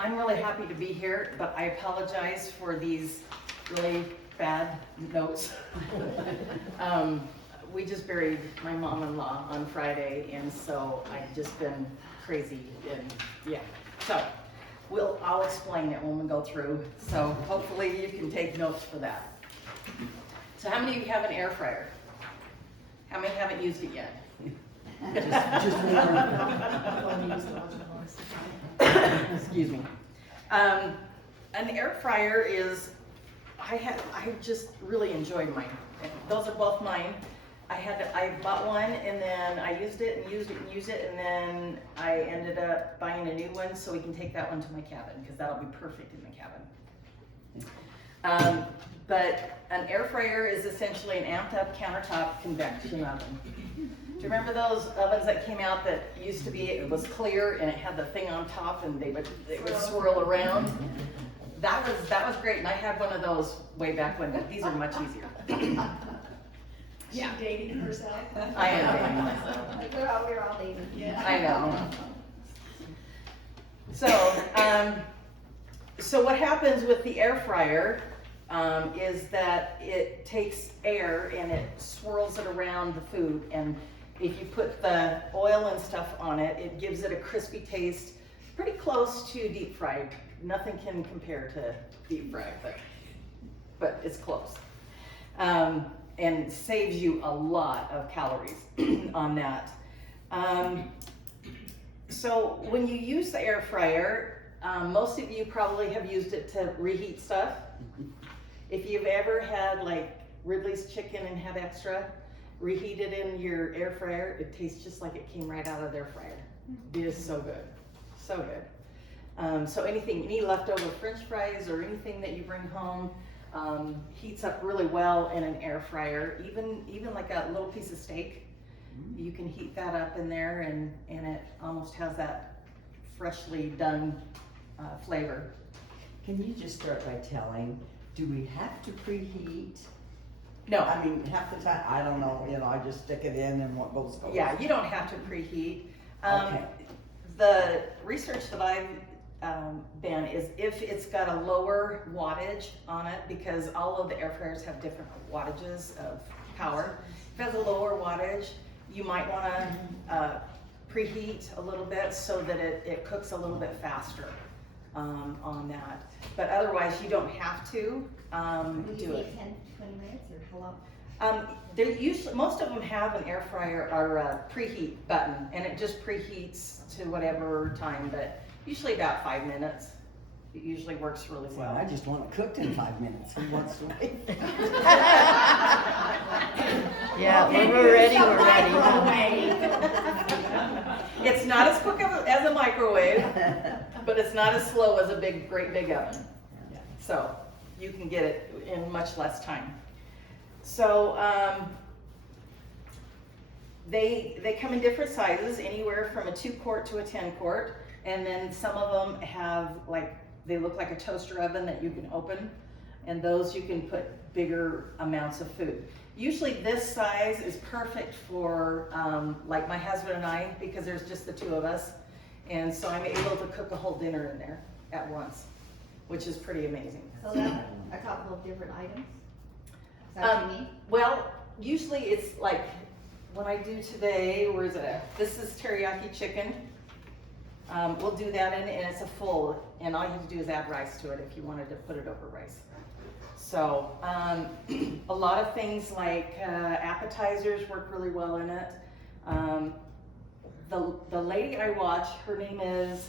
I'm really happy to be here, but I apologize for these really bad notes. We just buried my mom-in-law on Friday, and so I've just been crazy, and yeah. So I'll explain it when we go through. So hopefully you can take notes for that. So how many of you have an air fryer? How many haven't used it yet? Just Excuse me. An air fryer is, I just really enjoyed mine. Those are both mine. I bought one and then I used it and used it, and then I ended up buying a new one so we can take that one to my cabin, because that'll be perfect in the cabin. But an air fryer is essentially an amped up countertop convection oven. Do you remember those ovens that came out that used to be, it was clear and it had the thing on top and they would swirl around? That was great, and I had one of those way back when, but these are much easier. Yeah. She dating herself. I am dating myself. We're all dating. Yeah. I know. So what happens with the air fryer is that it takes air and it swirls it around the food, and if you put the oil and stuff on it, it gives it a crispy taste, pretty close to deep fried. Nothing can compare to deep fried, but it's close. And saves you a lot of calories on that. So when you use the air fryer, most of you probably have used it to reheat stuff. If you've ever had like Ridley's chicken and had extra, reheat it in your air fryer, it tastes just like it came right out of their fryer. It is so good, so good. So any leftover French fries or anything that you bring home, heats up really well in an air fryer. Even like a little piece of steak, you can heat that up in there, and it almost has that freshly done flavor. Can you just start by telling, do we have to preheat? No. I mean, half the time, I don't know, I just stick it in and what goes. Yeah, you don't have to preheat. Okay. The research that I've been is if it's got a lower wattage on it, because all of the air fryers have different wattages of power. If it has a lower wattage, you might want to preheat a little bit so that it cooks a little bit faster on that. But otherwise, you don't have to do it. 10, 20 minutes or how long? They're usually, most of them have an air fryer or a preheat button, and it just preheats to whatever time, but usually about 5 minutes. It usually works really well. I just want it cooked in 5 minutes. Who wants to wait? Yeah, when we're ready, we're ready. It's not as quick as a microwave, but it's not as slow as a great big oven. So you can get it in much less time. So they come in different sizes, anywhere from a 2-quart to a 10-quart, and then some of them have they look like a toaster oven that you can open, and those you can put bigger amounts of food. Usually this size is perfect for like my husband and I, because there's just the two of us, and so I'm able to cook a whole dinner in there at once, which is pretty amazing. So that's a couple of different items? Is that what you need? Well, usually it's like, when I do today, where is it at? This is teriyaki chicken. We'll do that in, and it's a full, and all you have to do is add rice to it if you wanted to put it over rice. So a lot of things like appetizers work really well in it. The lady I watch, her name is,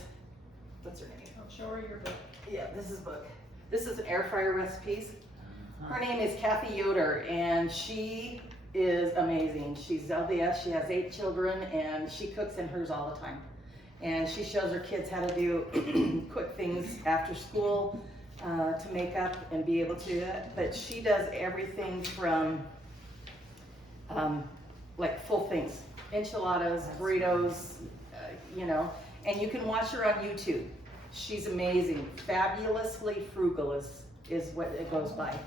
what's her name? I'll show her your book. Yeah, this is book. This is air fryer recipes. Her name is Kathy Yoder, and she is amazing. She's LDS, she has 8 children, and she cooks in hers all the time. And she shows her kids how to do quick things after school to make up and be able to do that. But she does everything from like full things, enchiladas, burritos, and you can watch her on YouTube. She's amazing. Fabulously Frugal is what it goes by.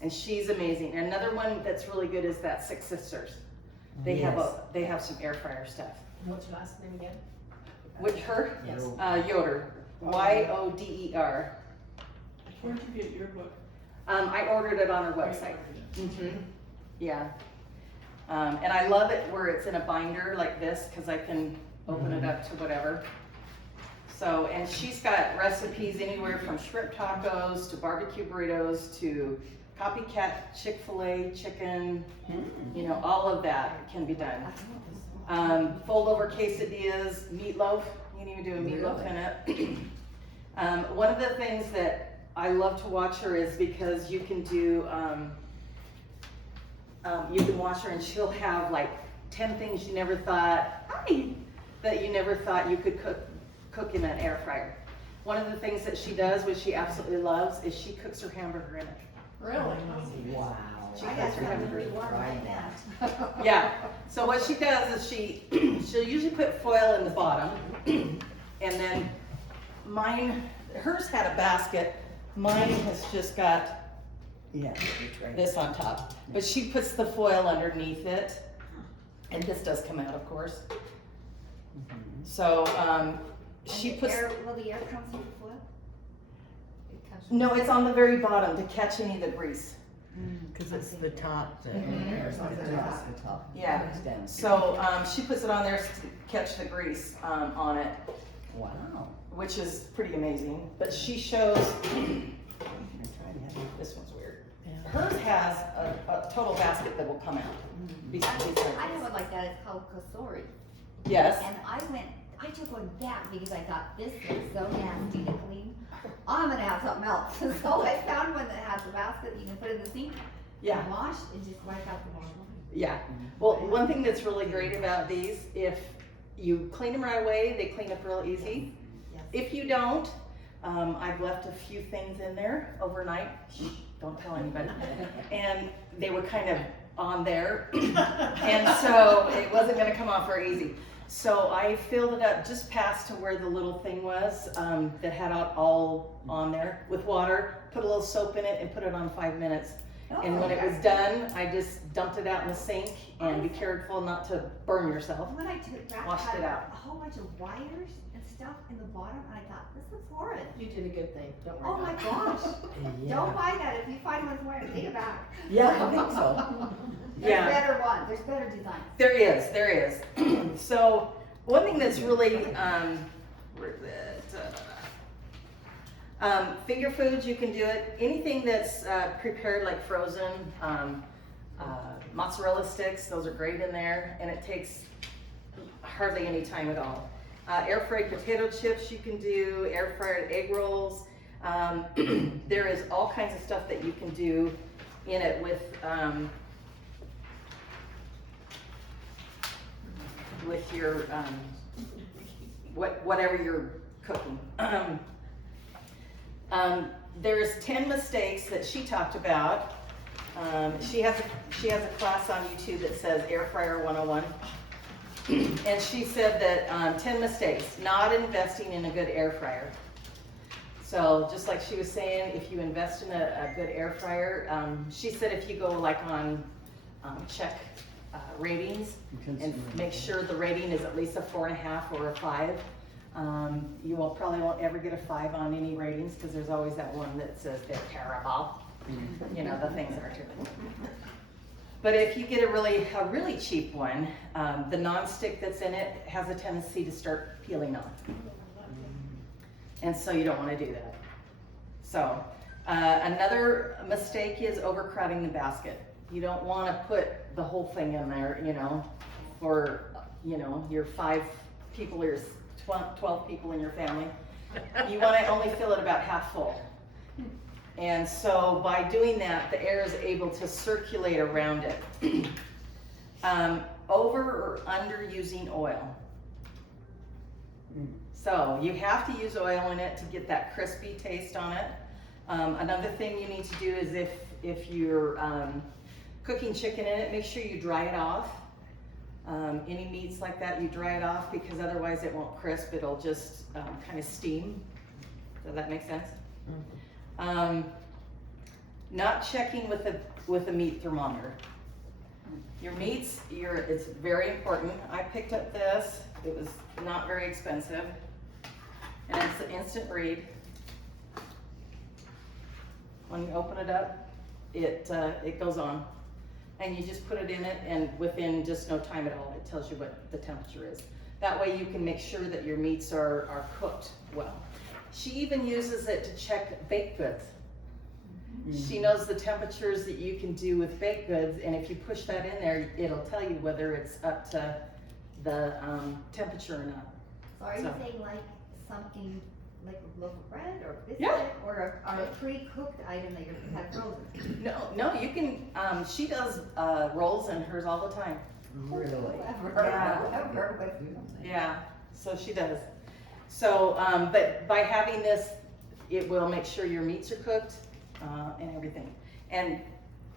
And she's amazing. And another one that's really good is that Six Sisters. They have some air fryer stuff. What's your last name again? With her? Yes. Yoder. Yoder. Where'd you get your book? I ordered it on her website. Yeah. And I love it where it's in a binder like this, cause I can open it up to whatever. So, and she's got recipes anywhere from shrimp tacos to barbecue burritos to copycat Chick-fil-A chicken, you know, all of that can be done. Fold over quesadillas, meatloaf, you can even do a meatloaf in it. One of the things that I love to watch her is because you can do, you can watch her and she'll have like 10 things you never thought, that you never thought you could cook in an air fryer. One of the things that she does, which she absolutely loves, is she cooks her hamburger in it. Really? Wow. She I cooks got her hamburger. really warm right now. Yeah, so what she does is she'll usually put foil in the bottom, and then hers had a basket, mine has just got Yeah. this on top, but she puts the foil underneath it, and this does come out, of course. So, she puts, Will the air come through the foil? It comes. no, it's on the very bottom to catch any of the grease. Cause it's the top that. There's the top. Yeah. Goes down. So, she puts it on there to catch the grease, on it, Wow. which is pretty amazing, but she shows, this one's weird. Yeah. Hers has a total basket that will come out. I have it like that, it's called kosori. Yes, And I took one back because I thought this was so nasty to clean. I'm gonna have something else. So I found one that has a basket that you can put in the sink. yeah, And wash and just wipe out the bottom. yeah. Well, one thing that's really great about these, if you clean them right away, they clean up real easy. Yes. If you don't, I've left a few things in there overnight. Shh, don't tell anybody. And they were kind of on there. And so it wasn't gonna come off very easy. So I filled it up just past to where the little thing was, that had it all on there with water, put a little soap in it and put it on 5 minutes. And when it was done, I just dumped it out in the sink and be careful not to burn yourself. When I took back, Washed had it out. a whole bunch of wires and stuff in the bottom, and I thought, this looks horrid. You did a good thing, don't worry Oh my about it. gosh, don't buy that, if you find one somewhere, take it back. Yeah, I think so. There's Yeah. better ones, there's better designs. There is. So one thing that's really, where is it? Finger foods, you can do it. Anything that's prepared like frozen, mozzarella sticks, those are great in there, and it takes hardly any time at all. Air fried potato chips you can do, air fried egg rolls. There is all kinds of stuff that you can do in it with your whatever you're cooking. There's 10 mistakes that she talked about. She has a class on YouTube that says Air Fryer 101. And she said that 10 mistakes, not investing in a good air fryer. So just like she was saying, if you invest in a good air fryer, she said if you go like on check ratings and make sure the rating is at least a 4.5 or a 5. You probably won't ever get a 5 on any ratings because there's always that one that says they're terrible. You know, the things aren't terrible. But if you get a really cheap one, the non-stick that's in it has a tendency to start peeling off. And so you don't want to do that. So another mistake is overcrowding the basket. You don't want to put the whole thing in there, you know, for, you know, your 5 people or 12 people in your family. You want to only fill it about half full. And so by doing that, the air is able to circulate around it. Over or under using oil. So you have to use oil in it to get that crispy taste on it. Another thing you need to do is if you're cooking chicken in it, make sure you dry it off. Any meats like that, you dry it off because otherwise it won't crisp, it'll just kind of steam. Does that make sense? Not checking with a meat thermometer. Your meats, it's very important. I picked up this, it was not very expensive. and it's an instant read. When you open it up, it goes on. And you just put it in it, and within just no time at all, it tells you what the temperature is. That way you can make sure that your meats are cooked well. She even uses it to check baked goods. She knows the temperatures that you can do with baked goods, and if you push that in there, it'll tell you whether it's up to the temperature or not. So are you So- saying like something like a loaf of bread or biscuit? Yeah. Or a pre-cooked item that you're had frozen? No, you can, she does rolls in hers all the time. Really? Whoever would. Yeah, so she does. So, but by having this, it will make sure your meats are cooked and everything. And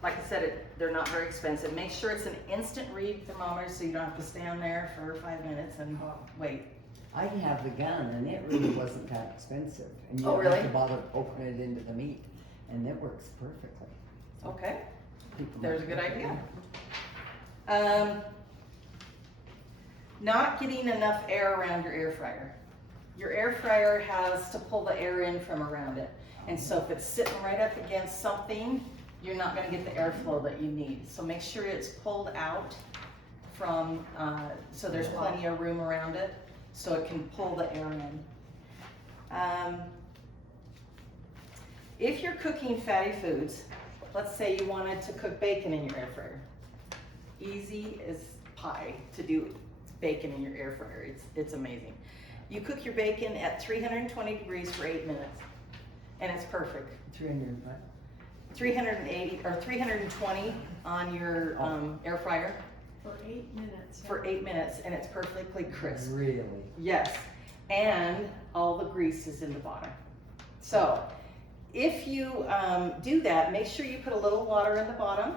like I said, they're not very expensive. Make sure it's an instant read thermometer so you don't have to stand there for 5 minutes and wait. I have the gun, and it really wasn't that expensive. And you Oh, don't have really? to bother poking it into the meat, and it works perfectly. Okay, People there's a might good think idea. Not getting enough air around your air fryer. Your air fryer has to pull the air in from around it. And so if it's sitting right up against something, you're not gonna get the airflow that you need. So make sure it's pulled out from, so there's plenty of room around it, so it can pull the air in. If you're cooking fatty foods, let's say you wanted to cook bacon in your air fryer. Easy as pie to do bacon in your air fryer. It's amazing. You cook your bacon at 320 degrees for 8 minutes, and it's perfect. 300 what? 380 or 320 on your air fryer For 8 minutes. for 8 minutes, and it's perfectly crisp. Really? Yes, and all the grease is in the bottom. So if you do that, make sure you put a little water in the bottom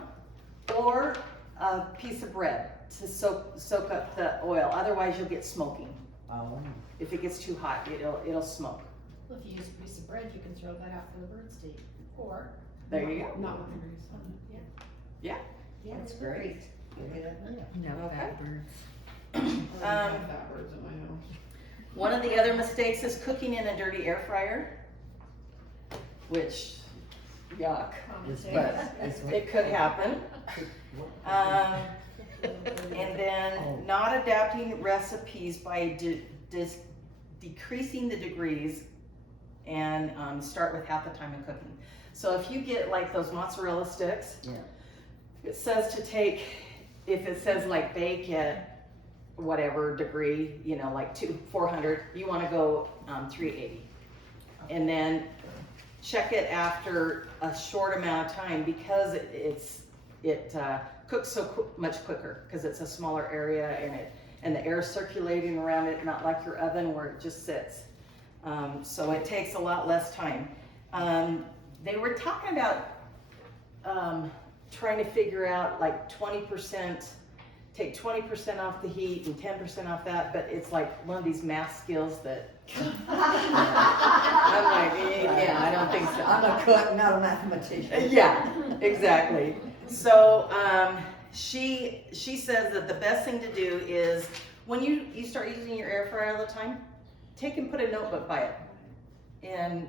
or a piece of bread to soak up the oil. Otherwise, you'll get smoking. Oh. If it gets too hot, it'll smoke. Well, if you use a piece of bread, you can throw that out for the birds to eat. Or. There you go. Not with the grease on it, yeah. Yeah, That's it's great. great. Good idea. No Okay. bad birds. I don't have fat birds in my house. One of the other mistakes is cooking in a dirty air fryer, which, yuck, but it could happen. And then not adapting recipes by decreasing the degrees and start with half the time in cooking. So if you get like those mozzarella sticks, Yeah. it says to take, if it says like bake at whatever degree, you know, like 400, you want to go 380. And then check it after a short amount of time because it cooks so much quicker because it's a smaller area and the air circulating around it, not like your oven where it just sits. So it takes a lot less time. They were talking about trying to figure out like 20%, take 20% off the heat and 10% off that, but it's like one of these math skills that I'm like, yeah, I don't think so. I'm a cook, not a mathematician. Yeah, exactly. So she says that the best thing to do is when you start using your air fryer all the time, take and put a notebook by it and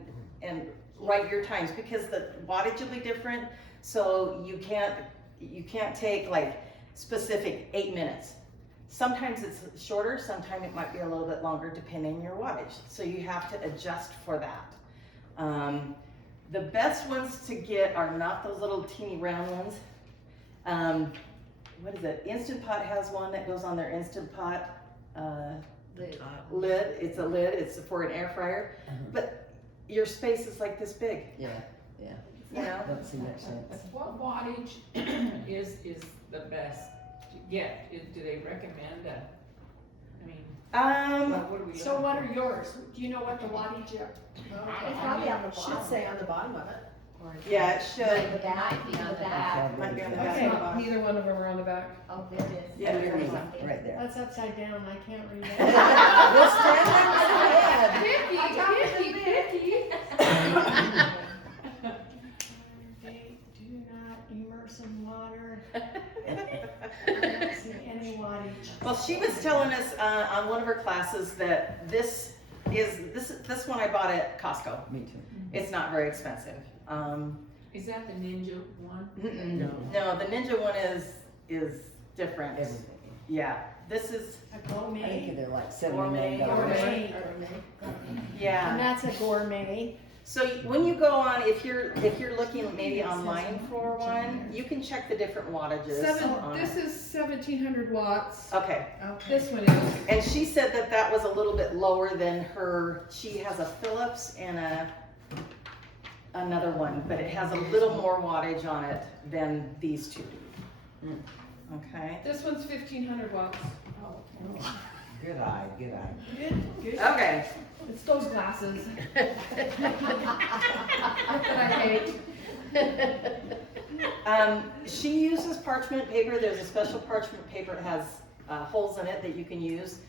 write your times because the wattage will be different. So you can't take like specific 8 minutes. Sometimes it's shorter, sometimes it might be a little bit longer depending on your wattage. So you have to adjust for that. The best ones to get are not those little teeny round ones. What is it? Instant Pot has one that goes on their Instant Pot lid. It's a lid, it's for an air fryer. But your space is like this big, Yeah, you know? don't see much sense. What wattage is the best to get? Do they recommend I mean, what are we? So what are yours? Do you know what the wattage are? It's probably on the Should bottom. say on the bottom of it. Yeah, it should. The back, Might be on the the back. Might be on the Okay, back. neither one of them are on the back. Oh, there it is. Yeah, There's underneath, something. Right there. That's upside down, I can't read it. Just stand on your head. 50. Do not immerse in water. I don't see any wattage. Well, she was telling us on one of her classes that this is, this one I bought at Costco. Me too. It's not very expensive. Is that the Ninja one? No, the Ninja one is different. Everything. Yeah, this is, A I think gourmet. they're like Gourmet, $79. And yeah. that's a gourmet. So when you go on, if you're looking maybe online for one, you can check the different wattages on This it. is 1700 watts. Okay, This one is. and she said that that was a little bit lower than her, she has a Philips and another one, but it has a little more wattage on it than these two do. Okay, This one's 1500 watts. Good eye, good eye. Good, good. okay. It's those glasses. That I hate. She uses parchment paper. There's a special parchment paper that has holes in it that you can use.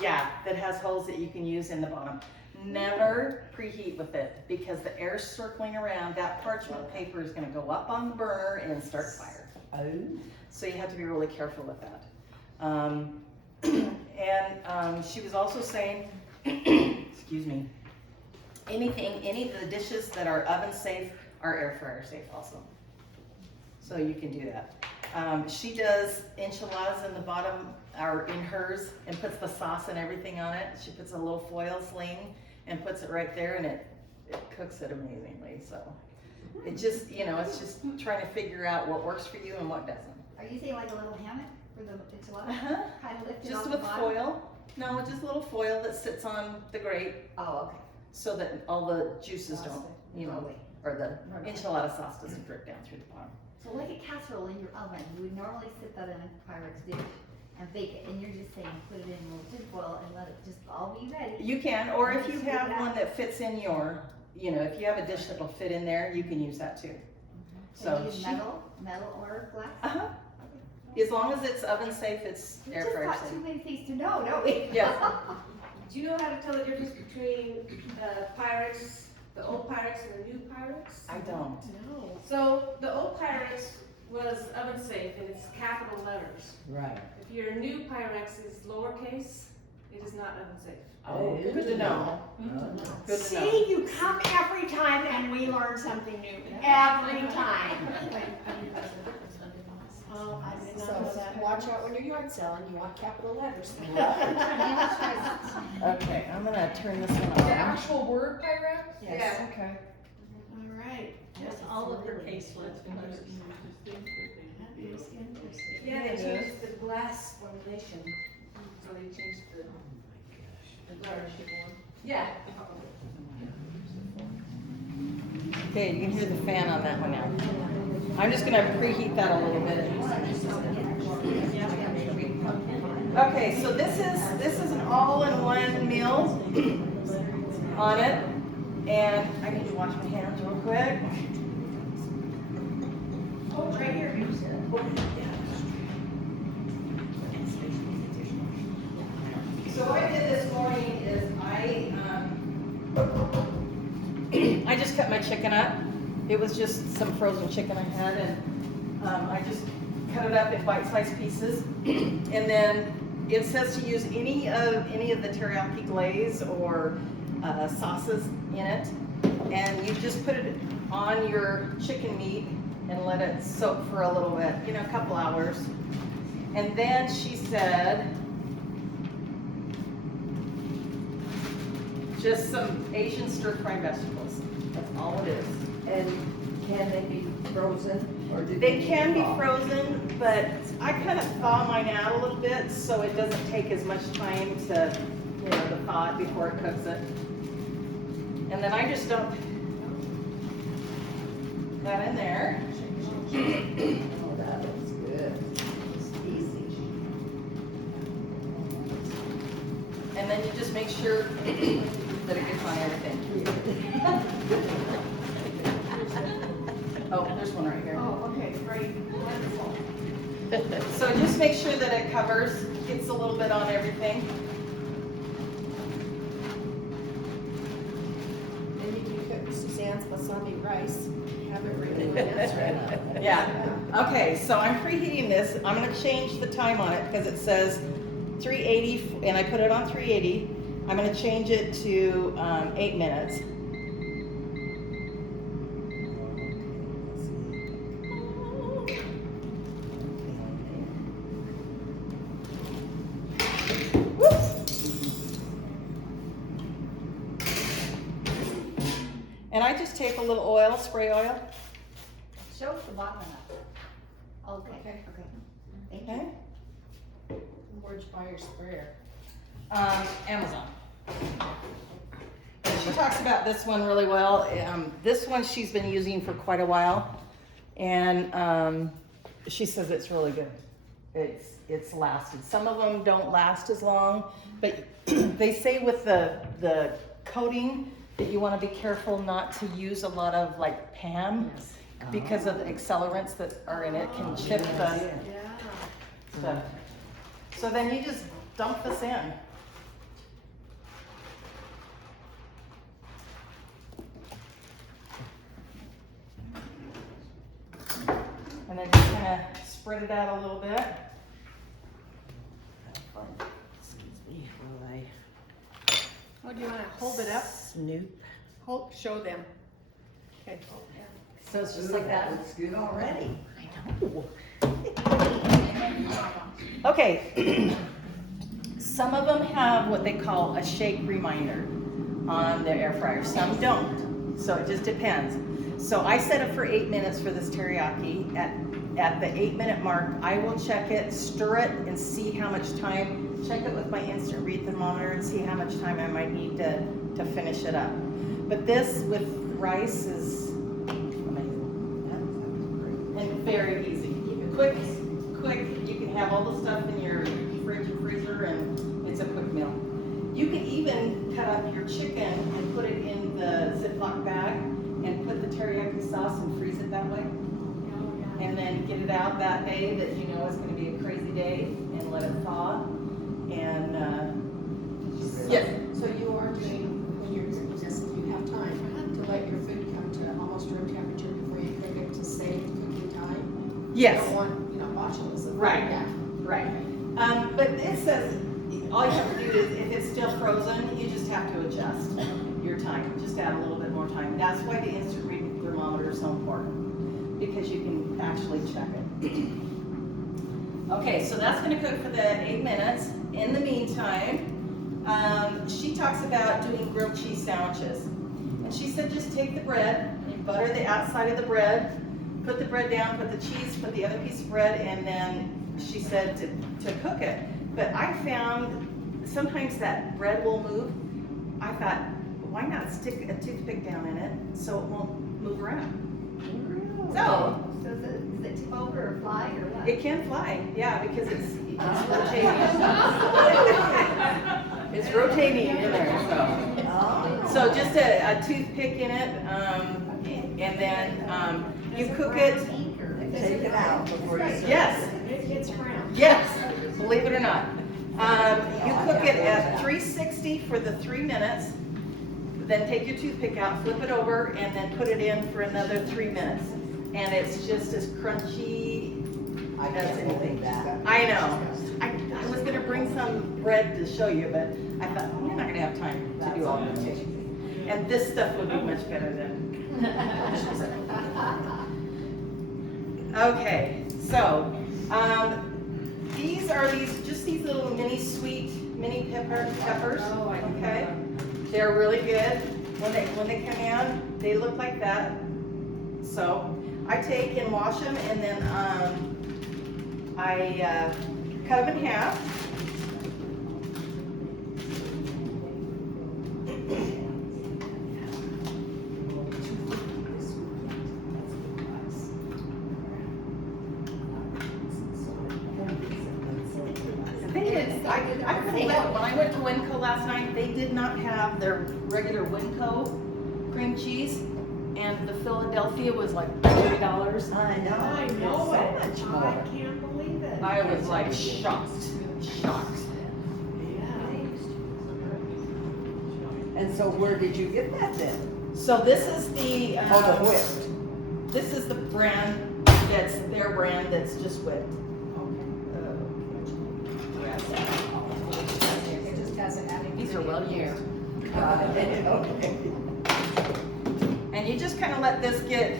Yeah, that has holes that you can use in the bottom. Never preheat with it because the air circling around that parchment paper is going to go up on the burner and start fire. Oh. So you have to be really careful with that. She was also saying, excuse me, any of the dishes that are oven safe are air fryer safe also. So you can do that. She does enchiladas in the bottom, or in hers, and puts the sauce and everything on it. She puts a little foil sling and puts it right there, and it cooks it amazingly. So it just, it's just trying to figure out what works for you and what doesn't. Are you saying like a little hammock for the enchilada? Uh-huh. Kind of lift it Just off the with bottom? foil. No, just a little foil that sits on the grate Oh, okay. so that all the juices don't, Oh, wait. or the enchilada sauce doesn't drip down through the bottom. So like a casserole in your oven, you would normally sit that in a Pyrex dish and bake it, and you're just saying put it in a little tin foil and let it just all be ready. You can, or if you have one that fits in your, if you have a dish that'll fit in there, you can use that too. So Can you use she- metal or glass? Uh-huh. As long as it's oven safe, it's We air just fryer got safe. too many things to know, don't we? Yes. Do you know how to tell the difference between Pyrex, the old Pyrex and the new Pyrex? I don't. No. So the old Pyrex was oven safe and it's capital letters. Right. If your new Pyrex is lowercase, it is not oven safe. Oh, good to know. Good to know. See, you come every time and we learn something new, every time. Oh, I did not know that. Watch out when you're yard selling, you want capital letters. Okay, I'm gonna turn this one The on. actual word Pyrex? Yes. Okay. All right. Just all uppercase ones. Yeah, they changed the glass formulation, so they changed the letters. Yeah. Okay, you can hear the fan on that one now. I'm just gonna preheat that a little bit. Okay, so this is an all-in-one meal on it, and I need to wash my hands real quick. Oh, right here. So what I did this morning is I just cut my chicken up. It was just some frozen chicken I had, and I just cut it up in bite-sized pieces. And then it says to use any of the teriyaki glaze or sauces in it, and you just put it on your chicken meat and let it soak for a little bit, a couple hours. And then she said, just some Asian stir-fry vegetables. That's all it is. And can they be frozen or do They can be thaw? frozen, but I kind of thaw mine out a little bit so it doesn't take as much time to, to thaw it before it cooks it. And then I just dump that in there. Oh, that looks good. It's easy. And then you just make sure that it gets on everything. Oh, there's one right here. Oh, okay, great, wonderful. So just make sure that it covers, gets a little bit on everything. Then you can cook Suzanne's basmati rice, have it ready when it's ready. Yeah, okay, so I'm preheating this. I'm gonna change the time on it because it says 380, and I put it on 380. I'm gonna change it to 8 minutes. And I just take a little oil, spray oil, Show us the bottom of it. Okay, okay. Thank you. okay? Where'd you buy your sprayer? Amazon. She talks about this one really well. This one she's been using for quite a while, and she says it's really good. It's lasted. Some of them don't last as long, but they say with the coating that you want to be careful not to use a lot of like Pam because of the accelerants that are in it can chip the stuff. So then you just dump this in. And then just kind of spread it out a little bit. Excuse me while I Oh, do you wanna hold it up? snoop. Hold, show them. Okay. So it's just like that. Looks good already. Okay, some of them have what they call a shake reminder on their air fryer. Some don't, so it just depends. So I set it for 8 minutes for this teriyaki. At the 8-minute mark, I will check it, stir it, and see how much time. Check it with my instant read thermometer and see how much time I might need to finish it up. But this with rice is amazing and very easy. Quick. You can have all the stuff in your fridge and freezer, and it's a quick meal. You can even cut up your chicken and put it in the Ziploc bag and put the teriyaki sauce and freeze it that way. And then get it out that day that you know is going to be a crazy day, and let it thaw. And yes. So you are doing, when you're just, you have time to let your food come to almost room temperature before you cook it to save cooking time? Yes. You don't want, botulism. Right. Yeah. Right. But it says all you have to do is, if it's still frozen, you just have to adjust your time. Just add a little bit more time. That's why the instant read thermometer is so important, because you can actually check it. Okay, so that's going to cook for the 8 minutes. In the meantime, she talks about doing grilled cheese sandwiches. And she said just take the bread, and butter the outside of the bread, put the bread down, put the cheese, put the other piece of bread, and then she said to cook it. But I found sometimes that bread will move. I thought, why not stick a toothpick down in it so it won't move around? So does it tip over or fly or what? it can fly, yeah, because it's rotating. It's rotating in there, so just a toothpick in it, and then you cook it. Take it out before you. Yes, It gets brown. yes, believe it or not. You cook it at 360 for the 3 minutes. Then take your toothpick out, flip it over, and then put it in for another 3 minutes. And it's just as crunchy as anything. I know. I was gonna bring some bread to show you, but I thought, we're not gonna have time to do all that. And this stuff would be much better than. Okay, so, these are just these little mini peppers, okay? They're really good. When they come in, they look like that. So I take and wash them, and then I cut them in half. I pulled out, when I went to Winco last night, they did not have their regular Winco cream cheese, and the Philadelphia was like $30. I know. I know It's it. so much I more. can't believe it. I was like shocked. And so where did you get that then? So this is the, Oh, the whipped. this is the brand, that's their brand that's just whipped. It just has it added. These are well used. Okay. And you just kind of let this get,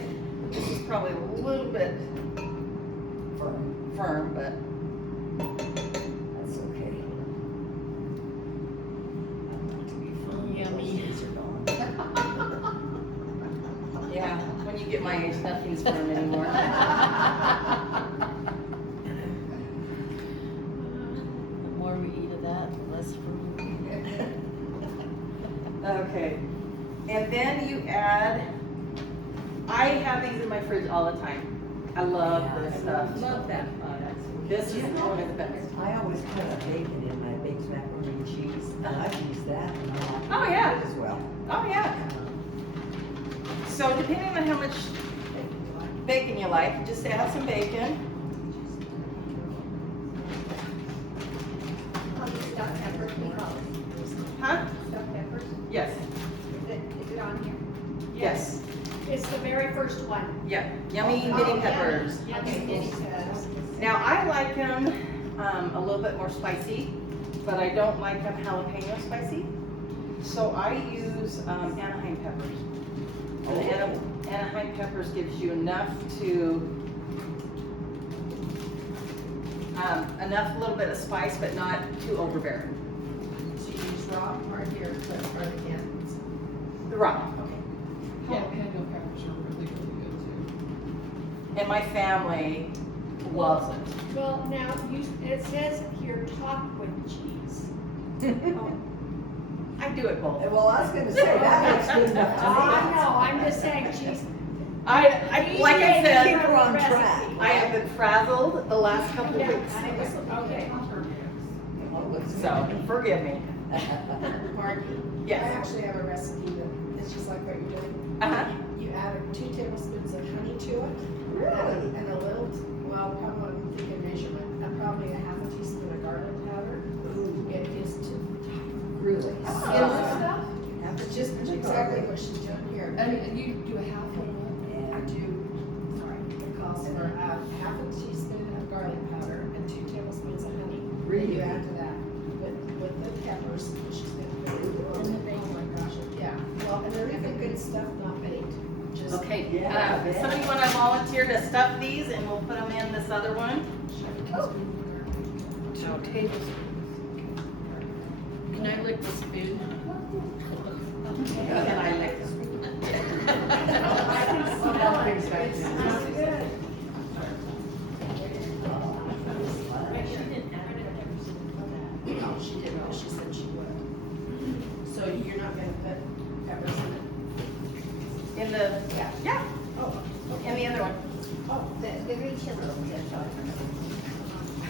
this is probably a little bit firm, but That's okay. Yummy. yeah, when you get my age, nothing's firm anymore. The more we eat of that, the less food. Okay, and then you add, I have these in my fridge all the time. I love this stuff. Love that product. This is one of the best. I always put a bacon in my baked macaroni and cheese, and I've used that, and I like Oh, yeah. it as well. Oh, yeah. So depending on how much bacon you like, just add some bacon. Stuffed peppers, we call it. Huh? Stuffed peppers. Yes, Is it on here? yes, It's the very first one. yeah. Yummy Oh, mini yummy. peppers. Okay. Now, I like them a little bit more spicy, but I don't like them jalapeno spicy. So I use Anaheim peppers. And the Anaheim peppers gives you enough to, enough little bit of spice, but not too overbearing. So you use raw or here, but for the cans. The raw. Jalapeno peppers are really, really good too. And my family loves it. Well, now, it says here top with cheese. I do it both. Well, I was gonna say, that looks good enough to me. I know, I'm just saying cheese. I like I said, Keep her on track. I have been frazzled the last couple of weeks, Okay. so forgive me. Margee, I Yes. actually have a recipe that is just like what you're doing. Uh-huh. You add 2 tablespoons of honey to it. Really? And a little, well, probably I'm thinking measurement, probably a half a teaspoon of garlic powder. It is to Really? It's just exactly what she's doing here. And you do a half of I do, sorry, it calls for half a teaspoon of garlic powder and 2 tablespoons of honey. Really? You add to that with the peppers, which she's gonna put in. Oh my gosh, yeah. Well, and they're even good stuff, not baked. Just Okay, Yeah, somebody wanna volunteer to stuff these and we'll put them in this other one? No tablespoons. Can I lick the spoon? And I like this. No, she didn't know, she said she would. So you're not gonna put peppers in it? In the, yeah, Oh, in the other one. oh. The green chili.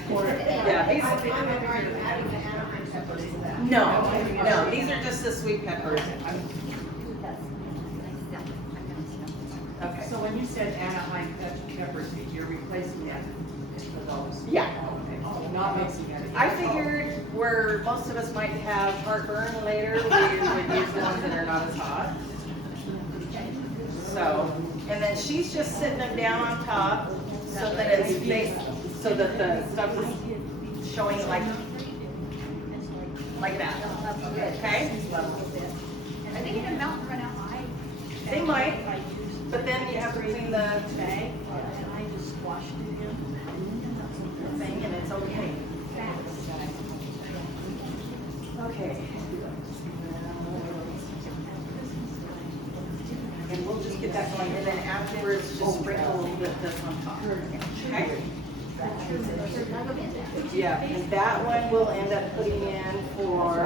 Yeah, these, Are you adding the Anaheim peppers to that? no, these are just the sweet peppers. Okay. So when you said Anaheim peppers, you're replacing that with those? Yeah. Not mixing it. I figured where most of us might have heartburn later, we would use the ones that are not as hot. So, and then she's just sitting them down on top so that it's so that the stuff is showing like that. Okay? Are they gonna melt and run out high? They might, but then you have to clean the And I just squashed it in. thing and it's okay. Okay. And we'll just get that going, and then afterwards, just sprinkle a little bit of this on top. Okay? Yeah, and that one we'll end up putting in for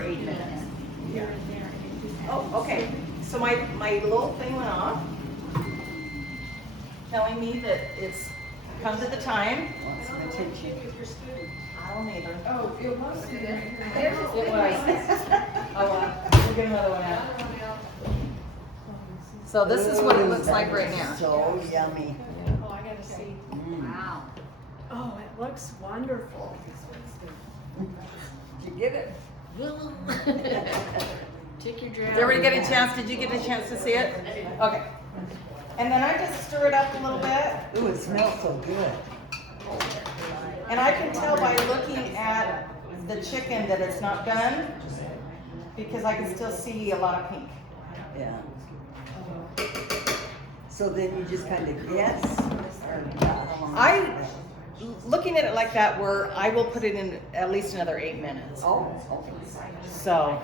8 minutes. Oh, okay, so my little thing went off, telling me that it's come to the time. It's gonna take you. I don't either. Oh, it was good. It was. Oh, we'll get another one out. So this is what it looks like right now. So yummy. Oh, I gotta see. Wow. Oh, it looks wonderful. Did you get it? Take your Did drink. everybody get a chance? Did you get a chance to see it? Okay. And then I just stir it up a little bit. Ooh, it smells so good. And I can tell by looking at the chicken that it's not done, because I can still see a lot of pink. Yeah. So then you just kind of guess, or how long? Looking at it like that, where I will put it in at least another 8 minutes. Oh, okay. So,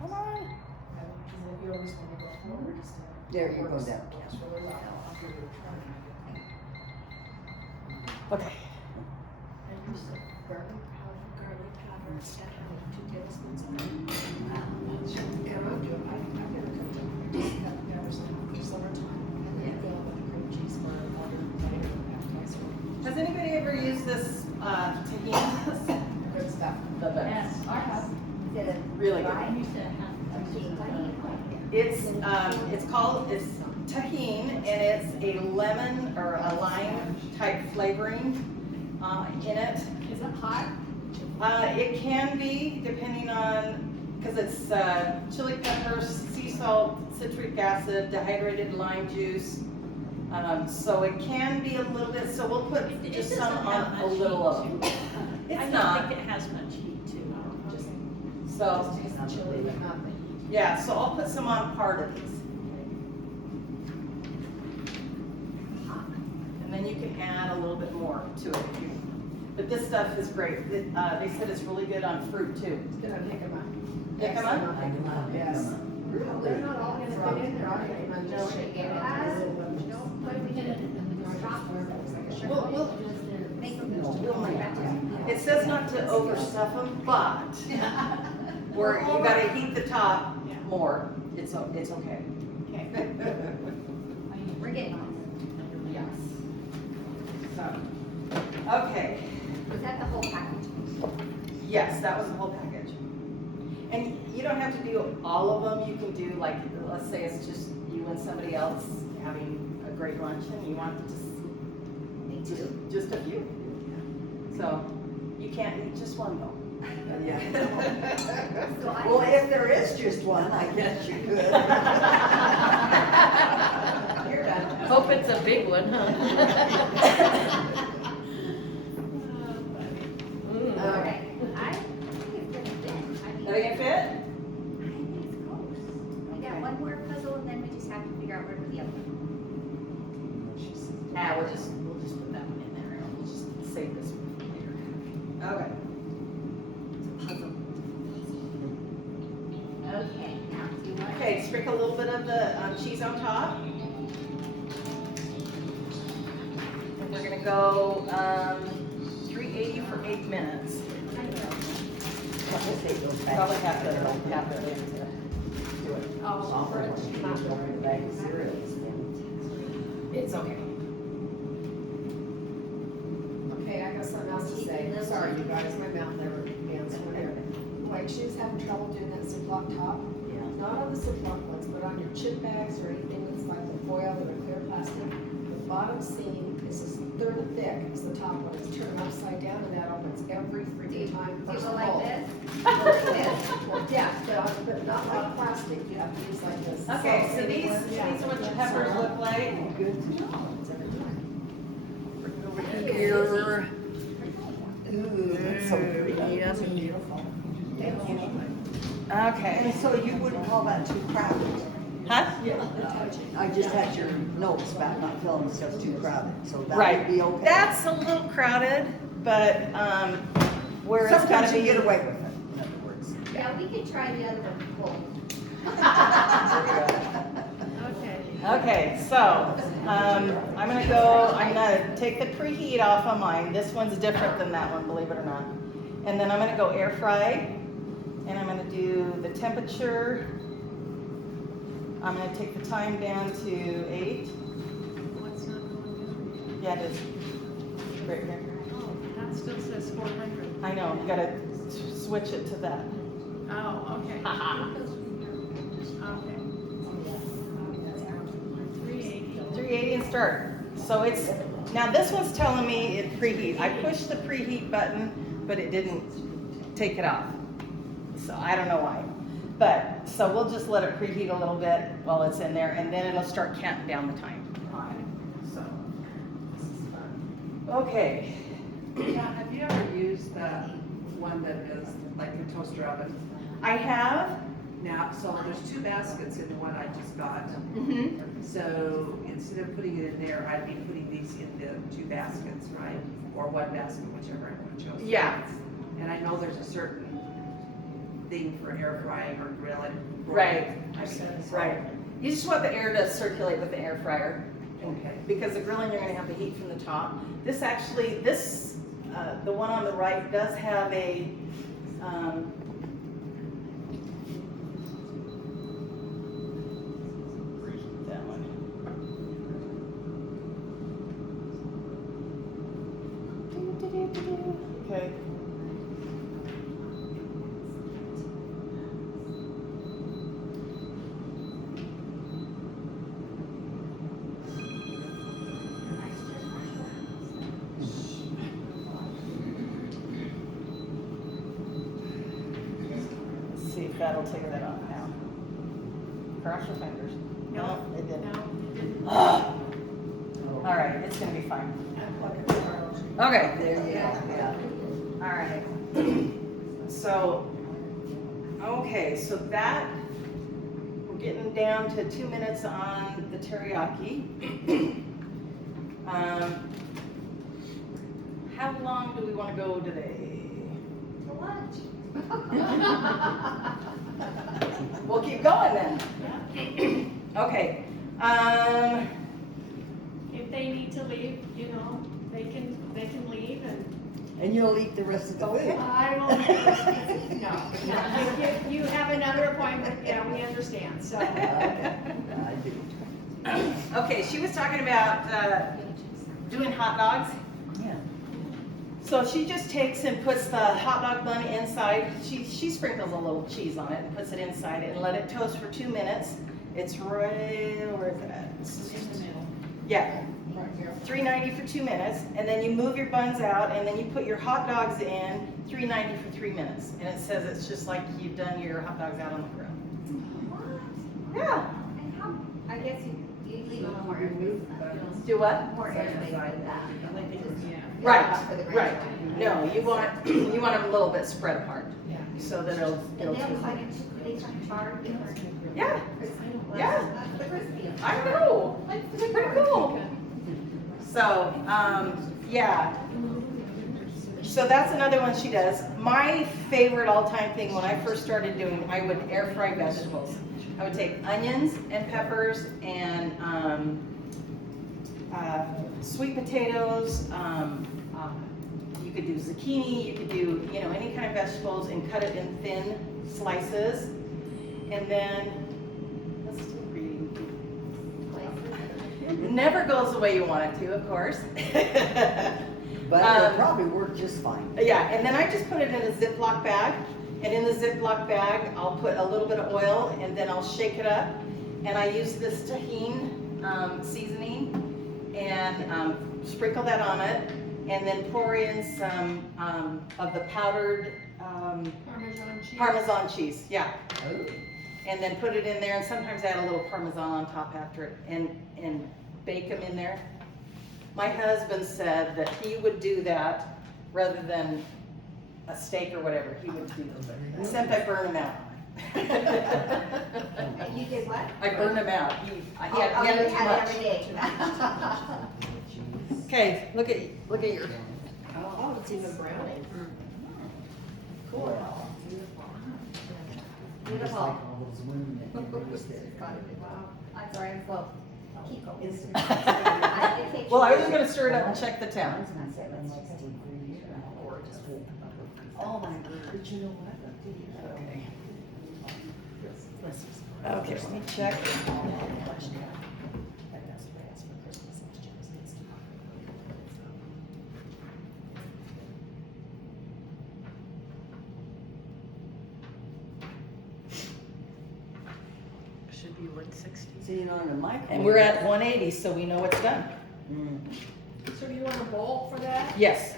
come on. There you go down. Okay. Garlic powder, 2 tablespoons of it. And I'll do it, I've never cooked it, I just cut the peppers in for summertime, and then fill it with cream cheese for other appetizer. Has anybody ever used this tahini? Good stuff. The best. Yes, I have. Is it a Really good. dry? I used to have. It's tahine, and it's a lemon or a lime type flavoring in it. Is it hot? It can be, depending on, because it's chili peppers, sea salt, citric acid, dehydrated lime juice. So it can be a little bit, so we'll put It just doesn't some have on much a little heat of to it. I It's don't not, think it has much heat to it. so, Just chili, but not the heat. yeah, so I'll put some on part of these. And then you can add a little bit more to it if you, but this stuff is great. They said it's really good on fruit too. Then I pick them up. Pick 'em up? Yes. They're not all gonna fit in there, are they? And I just shake it. What if we did it in the shop? We'll Make them It says not to overstuff them, but where you gotta heat the top more, it's okay. We're getting on. Yes. So, okay, Was that the whole package? yes, that was the whole package. And you don't have to do all of them, you can do like, let's say it's just you and somebody else having a great lunch and you want just a few. So, you can't eat just one though. So I Well, if there is just one, I guess you could. You're done. Hope it's a big one, huh? Okay, I think it's gonna fit. I mean, Does it fit? I think it's close. We got one more puzzle and then we just have to figure out where to put the other one. We'll just put that one in there and we'll just save this one for later. Okay. Okay, now do you want? Okay, sprinkle a little bit of the cheese on top. And we're gonna go 380 for 8 minutes. Probably have to do it. It's okay. Okay, I got something else to say. Sorry, you guys, my mouth never begins whenever. Like, she was having trouble doing that Ziploc top. Yeah. Not on the Ziploc ones, but on your chip bags or anything that's like the foil or the clear plastic. The bottom seam is as third as thick as the top one. It's turned upside down and that opens every freaking time. Do you First go of like all- this? Well, yeah, but not like plastic. You have to use like this. Okay, so these are what the peppers look like. Good to know. It's every time. Here. Ooh, that's so pretty. Beautiful. Thank you. Okay. And so you wouldn't call that too crowded? Huh? I just had your notes about not feeling stuff too crowded, so that Right. would be okay. That's a little crowded, but where it's gotta Sometimes you be. get away with it, in other words. Yeah, we could try the other one full. Okay, so I'm gonna take the preheat off of mine. This one's different than that one, believe it or not. And then I'm gonna go air fry, and I'm gonna do the temperature. I'm gonna take the time down to 8. What's not going Yeah, it is. Right here. on? Oh, that still says 400. I know, you gotta switch it to that. Oh, okay. Haha. Okay. 380. 380 and start. So it's, now this one's telling me it preheat. I pushed the preheat button, but it didn't take it off. So I don't know why. But, so we'll just let it preheat a little bit while it's in there, and then it'll start counting down the time on it, so. Okay. Yeah, have you ever used the one that is like a toaster oven? I have, Now, so there's 2 baskets in the one I just got. So instead of putting it in there, I'd be putting these in the 2 baskets, right? Or 1 basket, whichever everyone chose. Yeah. And I know there's a certain thing for air frying or grilling. Right. I mean, right. You just want the air to circulate with the air fryer. Okay. Because the grilling, you're gonna have the heat from the top. This actually, the one on the right does have a, that one. Okay. Let's see if that'll take that off now. Cross your fingers. No, it didn't. Ah. All right, it's gonna be fine. Okay. There you go, yeah. All right. So, okay, so that, we're getting down to 2 minutes on the teriyaki. How long do we want to go today? To lunch. We'll keep going then. Okay. If they need to leave, you know, they can leave And you'll eat the rest of the food. I will, no. If you have another appointment, yeah, we understand, so. Okay, I do. Okay, she was talking about doing hot dogs. Yeah. So she just takes and puts the hot dog bun inside. She sprinkles a little cheese on it and puts it inside and let it toast for 2 minutes. It's right, where is it at? It's In the middle. yeah, 390 for 2 minutes, and then you move your buns out, and then you put your hot dogs in 390 for 3 minutes. And it says it's just like you've done your hot dogs out on the grill. Yeah. And how, I guess you leave a little more airspace than that. Do what? More airspace than that. Yeah. Right, For the right. grate. No, you want them a little bit spread apart. Yeah. So that it'll And toast. they'll kind of, they kind of charred different. Yeah, Yeah. The crispy. I know. It's pretty cool. So, yeah. So that's another one she does. My favorite all-time thing when I first started doing, I would air fry vegetables. I would take onions and peppers and sweet potatoes. You could do zucchini. You could do, you know, any kind of vegetables and cut it in thin slices. And then, let's still reading. It never goes the way you want it to, of course. But it'll probably work just fine. Yeah, and then I just put it in a Ziploc bag, and in the Ziploc bag, I'll put a little bit of oil, and then I'll shake it up, and I use this tahini seasoning, and sprinkle that on it, and then pour in some of the powdered Parmesan cheese, yeah. Oh. And then put it in there, and sometimes add a little Parmesan on top after it, and bake them in there. My husband said that he would do that rather than a steak or whatever, he would do those. Except I burn them out. And you did what? I burned them out. He had You too had it much. every day. Okay, look at your. Oh, it's even browning. Cool. Just like all those women that do this there. I'm sorry, I'm slow. Keep going. Well, I was just gonna stir it up and check the temp. Oh my God. But you know what? Okay, let me check. Should be 160. See, on the microwave. And we're at 180, so we know it's done. Mm. So do you want a bowl for that? Yes.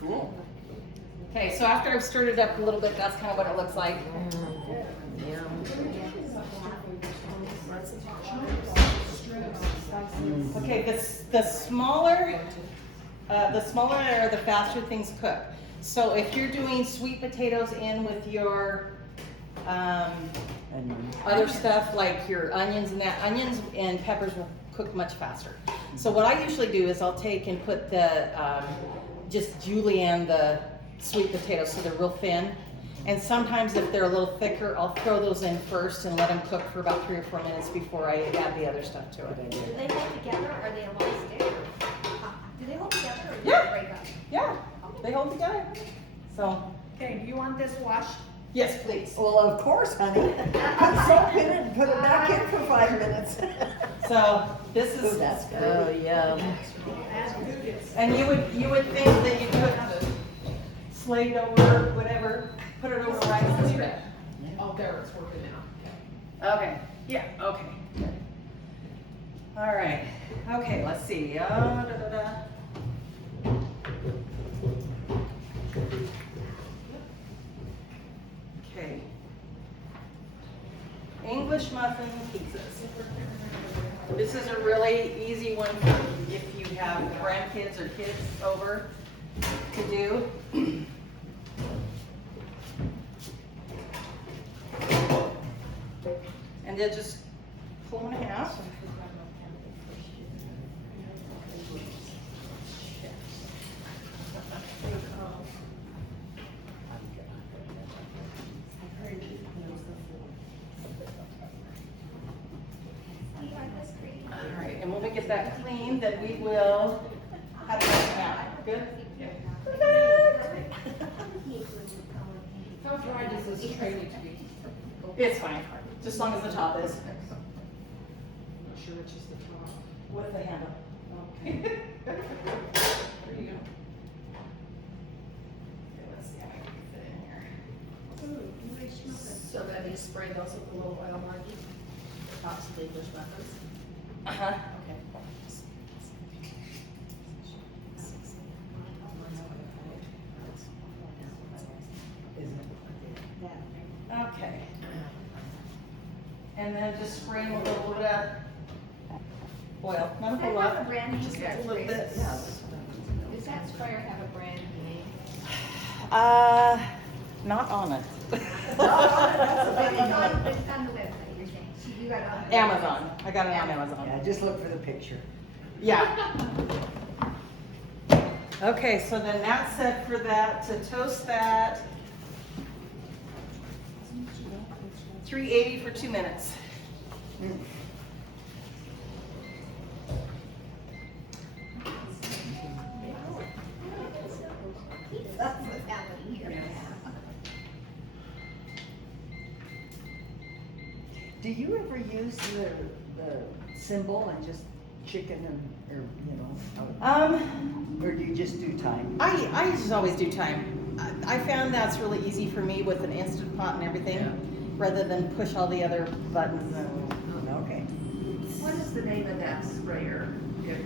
Cool. Okay, so after I've stirred it up a little bit, that's kind of what it looks like. Okay, the smaller they are, the faster things cook. So if you're doing sweet potatoes in with your other stuff like your onions and that, onions and peppers will cook much faster. So what I usually do is I'll take and put the just julienne the sweet potatoes so they're real thin. And sometimes if they're a little thicker, I'll throw those in first and let them cook for about 3 or 4 minutes before I add the other stuff to it. Do they hold together or are they a one stick? Do they hold together or do Yeah. they break up? Yeah, they hold together. So, Okay, do you want this washed? yes, please. Well, of course, honey. Put soap in it and put it back in for 5 minutes. So this Oh, is, that's great. Oh, yeah. and you would think that you could slate over whatever, put it over rice and bread. Oh, there, it's working now. Okay, yeah, okay. All right, okay, let's see. Okay. English muffin pizzas. This is a really easy one if you have grandkids or kids over to do. And then just pull them in half. All right, and when we get that clean, then we will, how do you make it out? Good? How dry does this tray need to be? It's fine, just as long as the top is. Not sure which is the top. With the handle. Okay. There you go. Okay, let's see how I can fit in here. So then you spray those with a little oil, Margee? The tops of the English muffins? Uh-huh. Okay. Okay. And then just spray them with a little bit of oil, not a Does whole that have a lot, brand name? just a little bit. Does that sprayer have a brand name? Not on it. But it's on the website, you're saying? You got it on? Amazon, I got it on Amazon. Yeah, just look for the picture. Yeah. Okay, so then that's set for that, to toast that. 380 for 2 minutes. That's what's happening here. Do you ever use the symbol and just chicken and, or, you know, or do you just do time? I just always do time. I found that's really easy for me with an Instant Pot and everything, rather than push all the other buttons and. Okay. What is the name of that sprayer?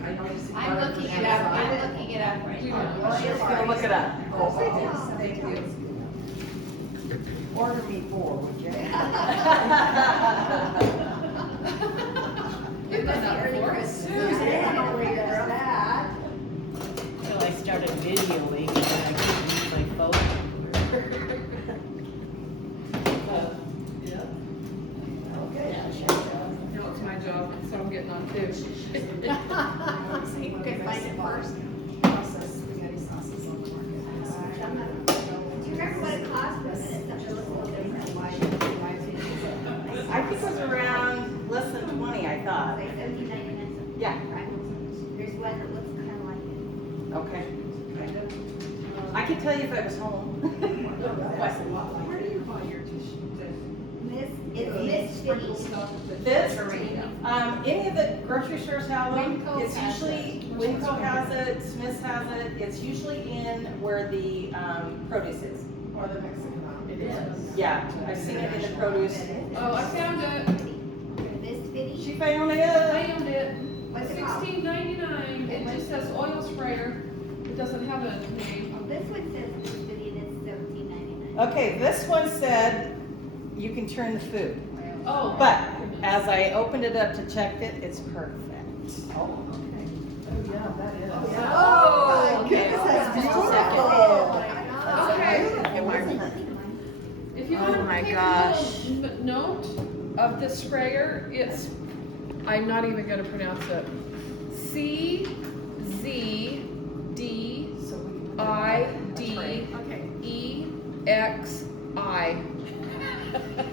I know you see. I'm looking it up, I'm looking it up right now. She's gonna look it up. Oh, thank you. Order me 4, would you? It must be early Christmas. So I started videoing and then I couldn't use my phone. You know, it's my job, so I'm getting on too. Good, find it first. Process spaghetti sauces on the market. Do you remember what it cost? Because it's such a little different. Why I think it was around less than 20, I thought. like 17.99? Yeah. Right. There's one that looks kind of like Okay. I could tell you if I was home. Where do you buy your tissue? it. It's Sprinkle Miss stuff. This, any of the grocery stores have them. Winco It's has usually, Winco has it, Smith's has it. It's usually in where the produce is. Or the Mexican one. It is. Yeah, I've seen it in the produce. Oh, I found it. Miss Fitty. She found I it. found it. What's it called? $16.99. It just says oil sprayer. It doesn't have a name. Oh, this one says Miss Fitty and it's Okay, this one said you can turn the food. Oh. But as I opened it up to check it, it's perfect. Oh, okay. Oh, yeah, that is. Oh, my goodness, that's beautiful. If you Oh want my to take gosh. a little note of the sprayer, it's, I'm not even gonna pronounce it. CZDIDEXI.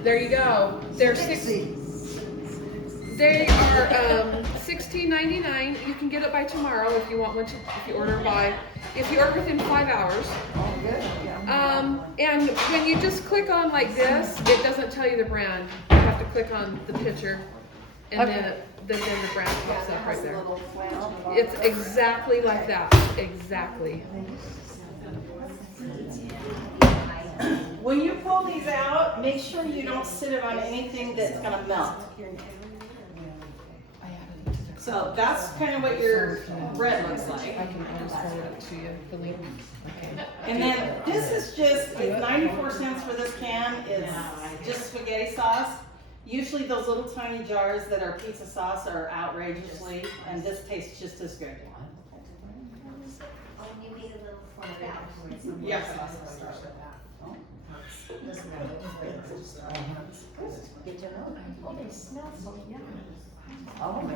There you go. They're They are $16.99. You can get it by tomorrow if you want one. If you order within 5 hours. Oh, good, yeah. And when you just click on like this, it doesn't tell you the brand. You have to click on the picture, and then the brand pops up right there. It's exactly like that. Exactly. When you pull these out, make sure you don't sit it on anything that's gonna melt. So that's kind of what your bread looks like. I can forward it to you, the link. And then this is just, it's 94 cents for this can, is just spaghetti sauce. Usually those little tiny jars that are pizza sauce are outrageously, and this tastes just as good. Oh, you made a little for that. Yes. Good to know. Oh, they smell so yummy. Oh, my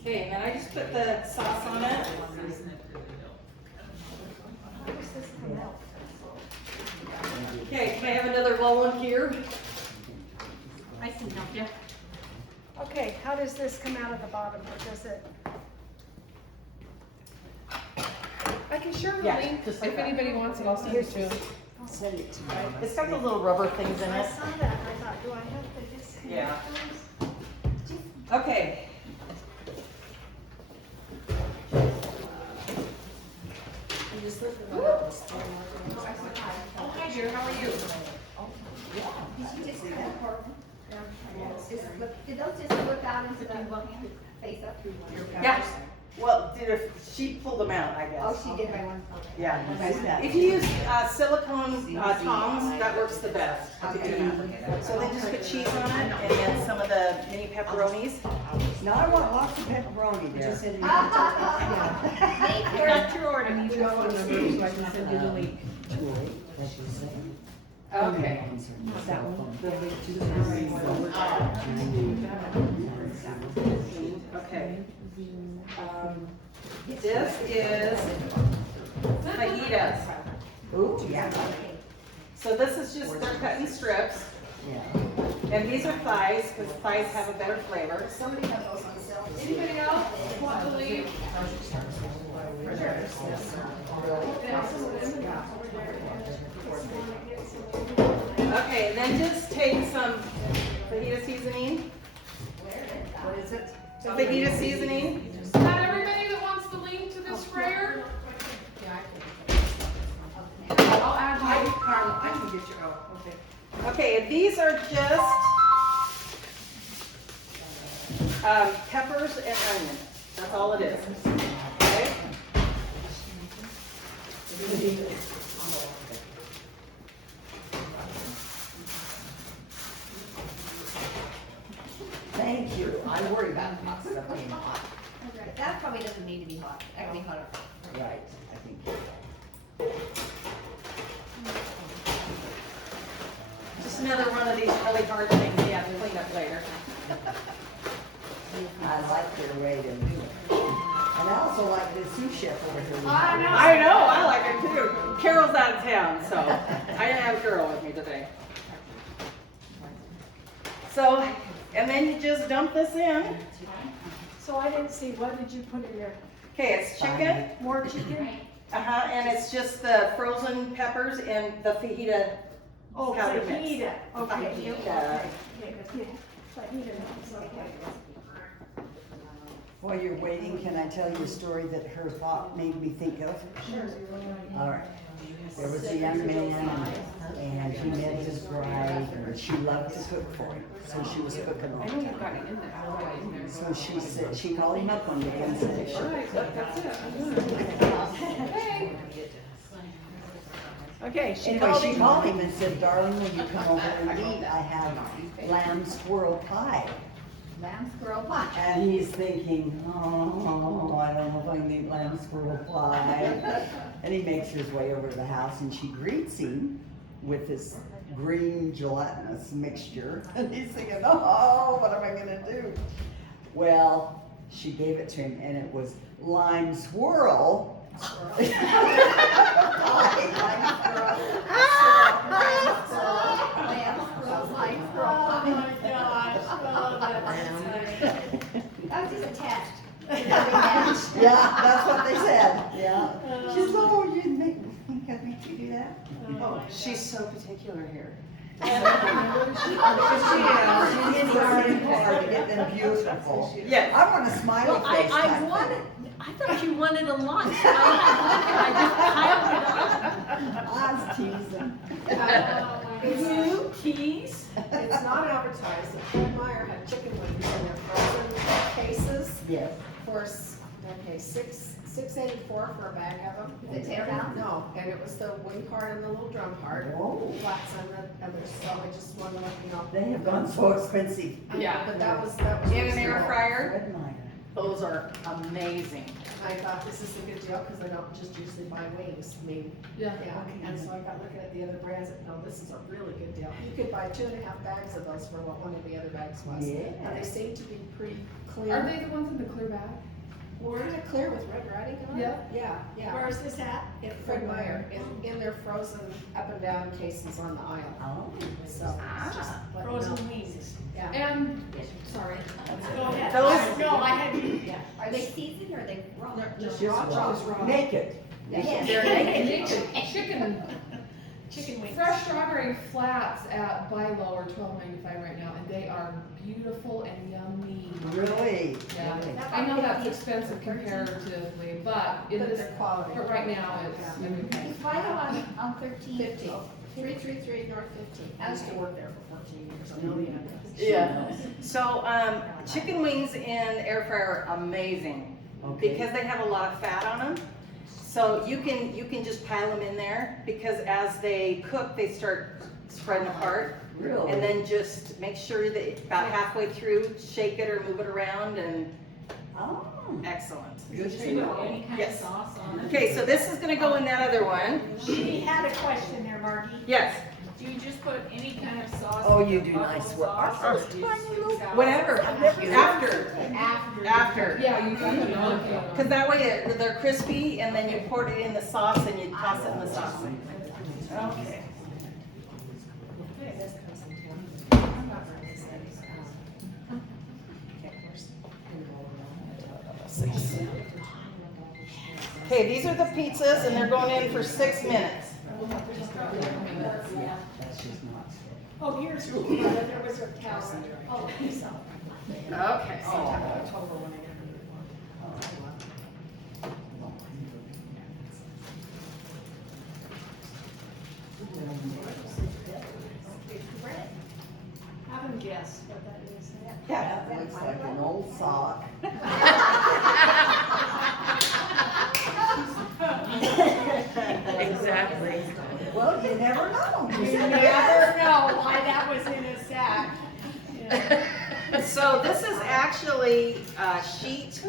Okay, and then I just put the sauce on it. Okay, can I have another low one here? I can help you. Okay, how does this come out of the bottom, or does it? I can share the Yeah, link. just like If that. anybody wants it, I'll send it to them. Send it to me. It's got those little rubber things in I it. saw that, and I thought, do I have to just? Yeah. Okay. Oh, hi dear, how are you? Did you just kind of pour them? Did those just flip out into the face up? Yeah. Well, she pulled them out, I guess. Oh, she did by one. Okay. Yeah. If you use silicone tongs, that works the best. to get them out. So then just put cheese on it, and then some of the mini pepperonis. Now I want lots of pepperoni there. Thank you. Got your order. I need your phone number so I can send you the link. Okay. That one? Okay. This is fajitas. Ooh, yeah. So this is just, they're cut in strips. Yeah. And these are thighs, because thighs have a better flavor. Anybody else want the link? Okay, then just take some fajita seasoning. What is it? Fajita seasoning. Is that everybody that wants the link to this sprayer? I'll add my, I can get your, oh, okay. Okay, and these are just peppers and onions. That's all it is. Okay? Thank you. I worry about hot stuff being hot. Okay, that probably doesn't need to be hot. That can be hotter. Right, I think. Just another one of these really hard things you have to clean up later. I like their way to do it. And I also like the sous chef over here. I know, I like it too. Carol's out of town, so I didn't have Carol with me today. So, and then you just dump this in. So I didn't see, what did you put in there? Okay, it's chicken. More chicken? And it's just the frozen peppers and the fajita. Oh, powder mix. fajita, okay. Fajita. Okay, fajita, okay. While you're waiting, can I tell you a story that her thought made me think of? Sure. All right. There was a young man, and he met his wife, and she loved to cook for him, so she was cooking all I the know you've time. got it in there, I've got it in there. So she said, she called him up one day and said, That's it, I'm doing it. Okay. Okay, she anyway, called she him. called him and said, darling, will you come over and eat? I have lamb squirrel pie. Lamb squirrel pie. And he's thinking, oh, I don't know if I can eat lamb squirrel pie. And he makes his way over to the house, and she greets him with this green gelatinous mixture. And he's thinking, oh, what am I gonna do? Well, she gave it to him, and it was lime swirl. Pie, lime swirl. Lamb squirrel, lime squirrel pie. That was just a test. Yeah, that's what they said, yeah. She said, oh, you didn't make me do that? Oh, she's so particular here. She is working hard to get them beautiful. Yes. I want a smiley Well, face I type wanted, thing. I thought you wanted a lunch. I just piled it on. You tease? It's not advertised, that Fred Meyer had chicken wings in their frozen cases Yes. for, $6.84 for a bag of them. The 10 pound? No, and it was the wing part and the little drum part, Whoa, flats and the others, so I just wanted to let you know. they have gone so expensive. Yeah. But that was. In an air fryer, Fred Meyer. those are amazing. I thought this is a good deal, because I don't just usually buy wings, I mean, Yeah. yeah, and so I got looking at the other brands, and no, this is a really good deal. You could buy 2.5 bags of those for what one of the other bags was. Yeah. And they seem to be pretty clean. Are they the ones in the clear bag? We're in a clear with red writing on it? Yeah. Yeah, yeah. Where's this at? At Fred Meyer, in their frozen up and down cases on the aisle, Oh. so. it's just let you know. Frozen wings. Yeah. And, sorry. Go ahead. Those- No, I had, Yeah. Are they seasoned or are they raw? Just Just raw. raw. Naked. Yes. They're naked. Chicken, chicken wings. fresh strawberry flats at Buy Low are $12.95 right now, and they are beautiful and yummy. Really? Yeah. Really? I know that's expensive comparatively, but it But is, they're quality. but right now it's, I mean, It's right on 13. 50, 333 North 15. I used to work there for 14 years, I know the address. Yeah. So, chicken wings in air fryer are amazing Okay. because they have a lot of fat on them. So you can just pile them in there because as they cook, they start spreading apart. Really? And then just make sure that about halfway through, shake it or move it around and Oh, excellent. good to know. Any kind of Yes. sauce on it? Okay, so this is gonna go in that other one. She had a question there, Margie. Yes. Do you just put any kind of sauce? Oh, in you the do buffalo nice work. sauce, Our or first do you tiny use little- salad? Whatever, after, After. after. yeah, you can put it on. Cause that way they're crispy and then you pour it in the sauce and you toss it in the sauce. Okay. Okay, these are the pizzas and they're going in for 6 minutes. That's just not. Oh, here's, there was a cow. Oh, so. Okay. Have them guess what that is. Yeah. That looks like an old sock. Exactly. Well, you never know. You never know why that was in a sack. So this is actually a sheet,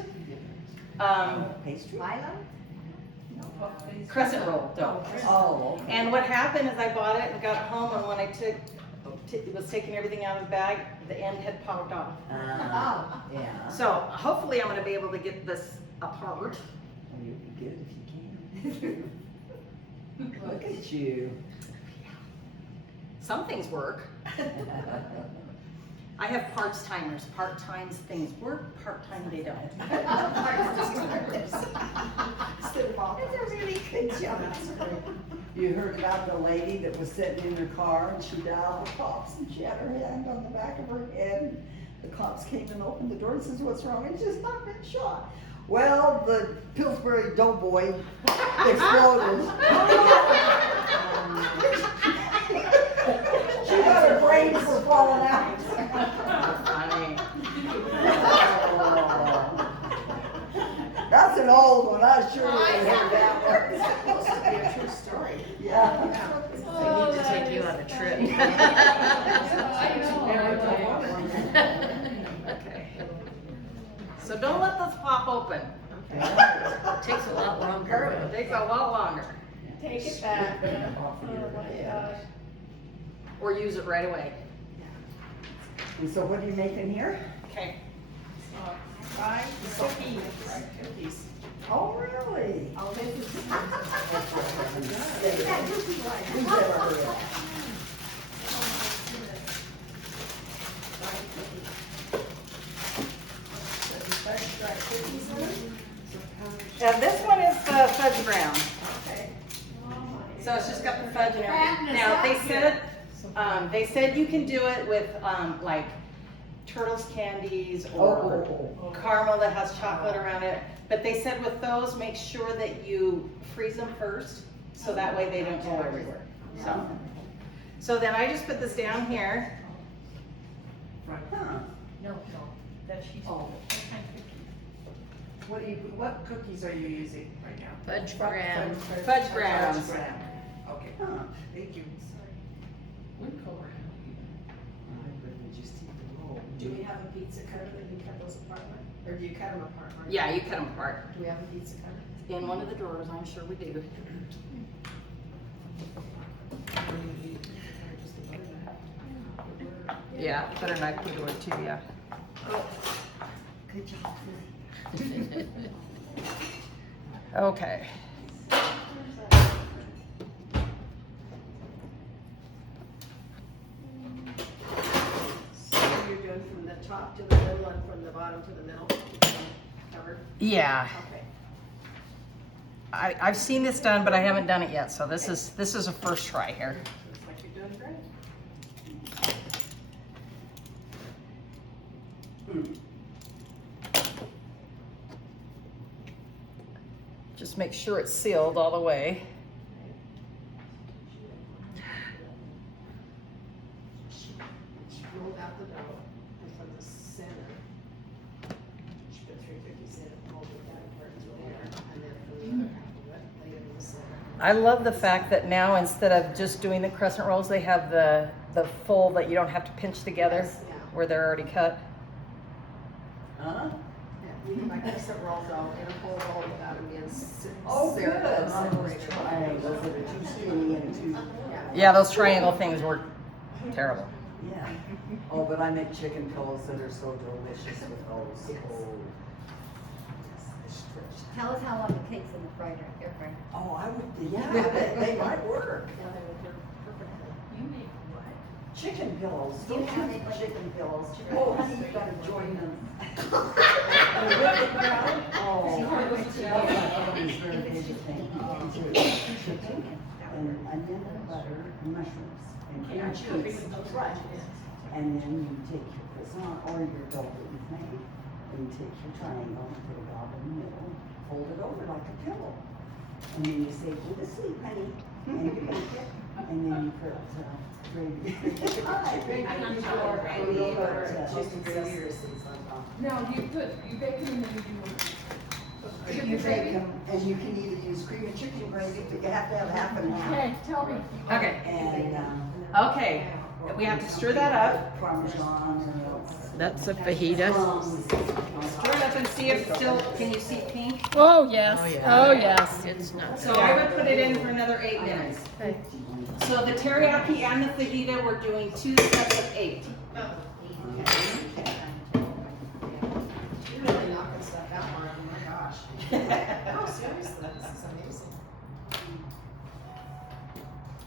Pastry? Milo? crescent roll dough. Oh, okay. And what happened is I bought it and got it home and when I was taking everything out of the bag, the end had popped off. Oh, yeah. So hopefully I'm gonna be able to get this apart. Well, you'll be good if you can. Look at you. Some things work. I have parts timers. Part-times things work, part-time they don't. That's a really good job. You heard about the lady that was sitting in her car and she dialed the cops and she had her hand on the back of her head. The cops came and opened the door and says, what's wrong? And she's not been shot. Well, the Pillsbury Doughboy exploded. She got her brains were falling out. Funny. That's an old one, I sure would have heard that It's supposed to be a true story. one. Yeah. I need to take you on a trip. Okay. So don't let this pop open. It takes a lot longer. It takes a lot longer. Take it back. Oh my gosh. Or use it right away. And so what are you making here? Okay. Fried cookies. Oh, really? Oh, this is. Who's ever heard of that? And this one is the fudge brown. Okay. So it's just got the fudge and everything. Fatness, Now, that's they said you can do it with, like, Turtles candies or caramel that has chocolate around it. But they said with those, make sure that you freeze them first, so that way they don't go everywhere. So then I just put this down here. Huh. No, that she's. Oh. What cookies are you using right now? Fudge graham. Fudge browns. Graham. Okay, Huh. thank you. Do we have a pizza cutter that you cut those apart with? Or do you cut them apart? Margee? Yeah, you cut them apart. Do we have a pizza cutter? In one of the drawers, I'm sure we do. Yeah, butter knife would work too, yeah. Good job. Okay. So you're doing from the top to the middle and from the bottom to the middle? Covered? Yeah, Okay. I've seen this done, but I haven't done it yet, so this is a first try here. Looks like you're doing great. Just make sure it's sealed all the way. Rolled out the dough and from the center, she put 3 cookies in, molded that part to there, and then from the other half of it, laid it in the center. I love the fact that now instead of just doing the crescent rolls, they have the full that you don't have to pinch together Yes, yeah. where they're already cut. Huh? Yeah, we can make crescent rolls all in a whole roll without them being Oh, good. separated. On those triangles that are too skinny and too, Yeah, those triangle things were terrible. yeah. Oh, but I make chicken pillows that are so delicious with those. Tell us how long it takes in the fryer, air fryer. Oh, I would, yeah, they might work. Yeah, they would work perfectly. Chicken pillows, Do you don't have you it? chicken pillows? Oh, honey, you gotta join them. And with it brown, oh, it's very big thing. Chicken and onion and butter and mushrooms and cream cheese. And then you take your croissant or your dough that you've made, and you take your triangle and put it all in the middle, fold it over like a pillow. And then you say, go to sleep, honey, and you bake it, and then you put gravy. No, you bake them and then you do You bake them, and you can either use cream and chicken gravy, but you have to have half and half. Okay, tell me. Okay, And, okay, we have to stir that up. Parmesan and else. That's a fajita. Stir it up and see if still, can you see pink? Oh, yes. Oh, yes. It's not. So I would put it in for another 8 minutes. So the teriyaki and the fajita, we're doing 2 sets of 8. You're really knocking stuff out, Margee, oh my gosh. Oh, seriously, this is amazing.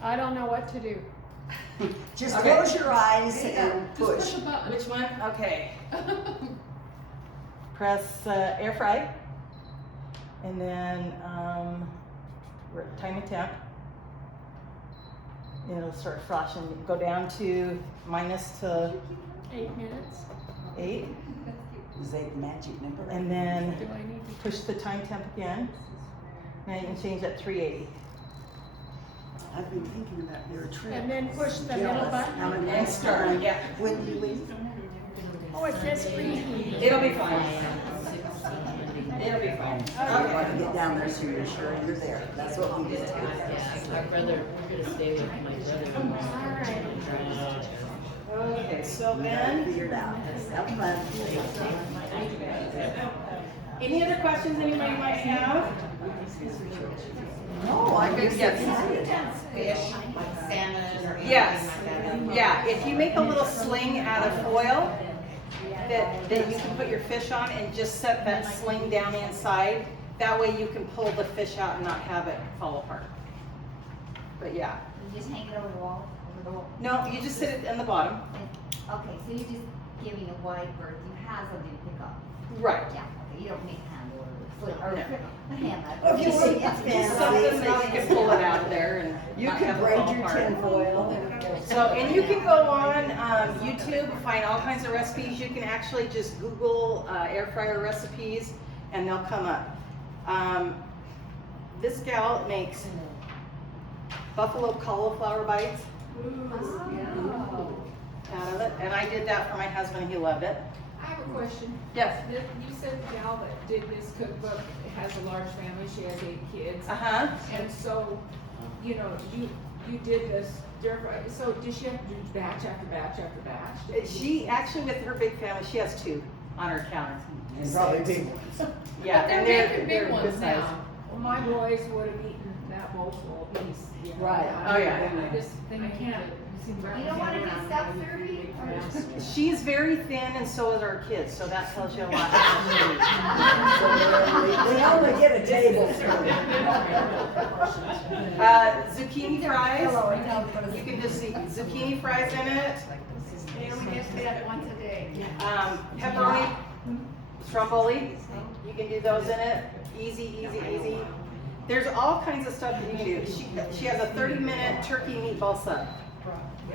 I don't know what to do. Just Okay. close your eyes and push. Which one? Okay. Press air fry. And then time and temp. It'll start flashing. Go down to minus to 8 minutes. 8. Is that the magic number? And then push the time temp again. Now you can change that 380. I've been thinking about their trip. And then push the middle button. And start, yeah. When you leave. Oh, it says reheat. It'll be fine. It'll be fine. You want to get down there so you're sure you're there. That's what we did. Yeah, our brother, we're gonna stay with my brother. Okay, so We got it then, figured out. Have fun. any other questions anybody might have? No, I just Yes. Fish, like salmon or Yes, anything like that. yeah, if you make a little sling out of foil that you can put your fish on and just set that sling down inside, that way you can pull the fish out and not have it fall apart. But yeah, You just hang it over the wall, over the wall. no, you just sit it in the bottom. Okay, so you're just giving a wide berth, you have something to pick up. Right. Yeah, okay, you don't make a handle or a foot, or No. a hammer. Okay, Just well, something it's that you can pull it out of there and You not can have it braid fall your apart. tinfoil. So, and you can go on YouTube and find all kinds of recipes. You can actually just Google air fryer recipes and they'll come up. This gal makes buffalo cauliflower bites out of it. And I did that for my husband, he loved it. I have a question. Yes. You said the gal that did this cookbook has a large family, she has 8 kids. Uh-huh. And so, you know, you did this, so did she have to do batch after batch after batch? She actually, with her big family, she has 2 on her counter. And probably big ones. Yeah, But and they're they're making big good ones size. now. Well, my boys would have eaten that bowl full piece. You know. Right. Oh, yeah. I just, I can't. You don't wanna do self-serving or? She's very thin and so is our kids, so that tells you a lot. They only get a tablespoon. Zucchini fries, you can just see zucchini fries in it. They only get fed once a day. Pepperoni, stromboli, you can do those in it. Easy, easy, easy. There's all kinds of stuff that you can do. She has a 30-minute turkey meatball sub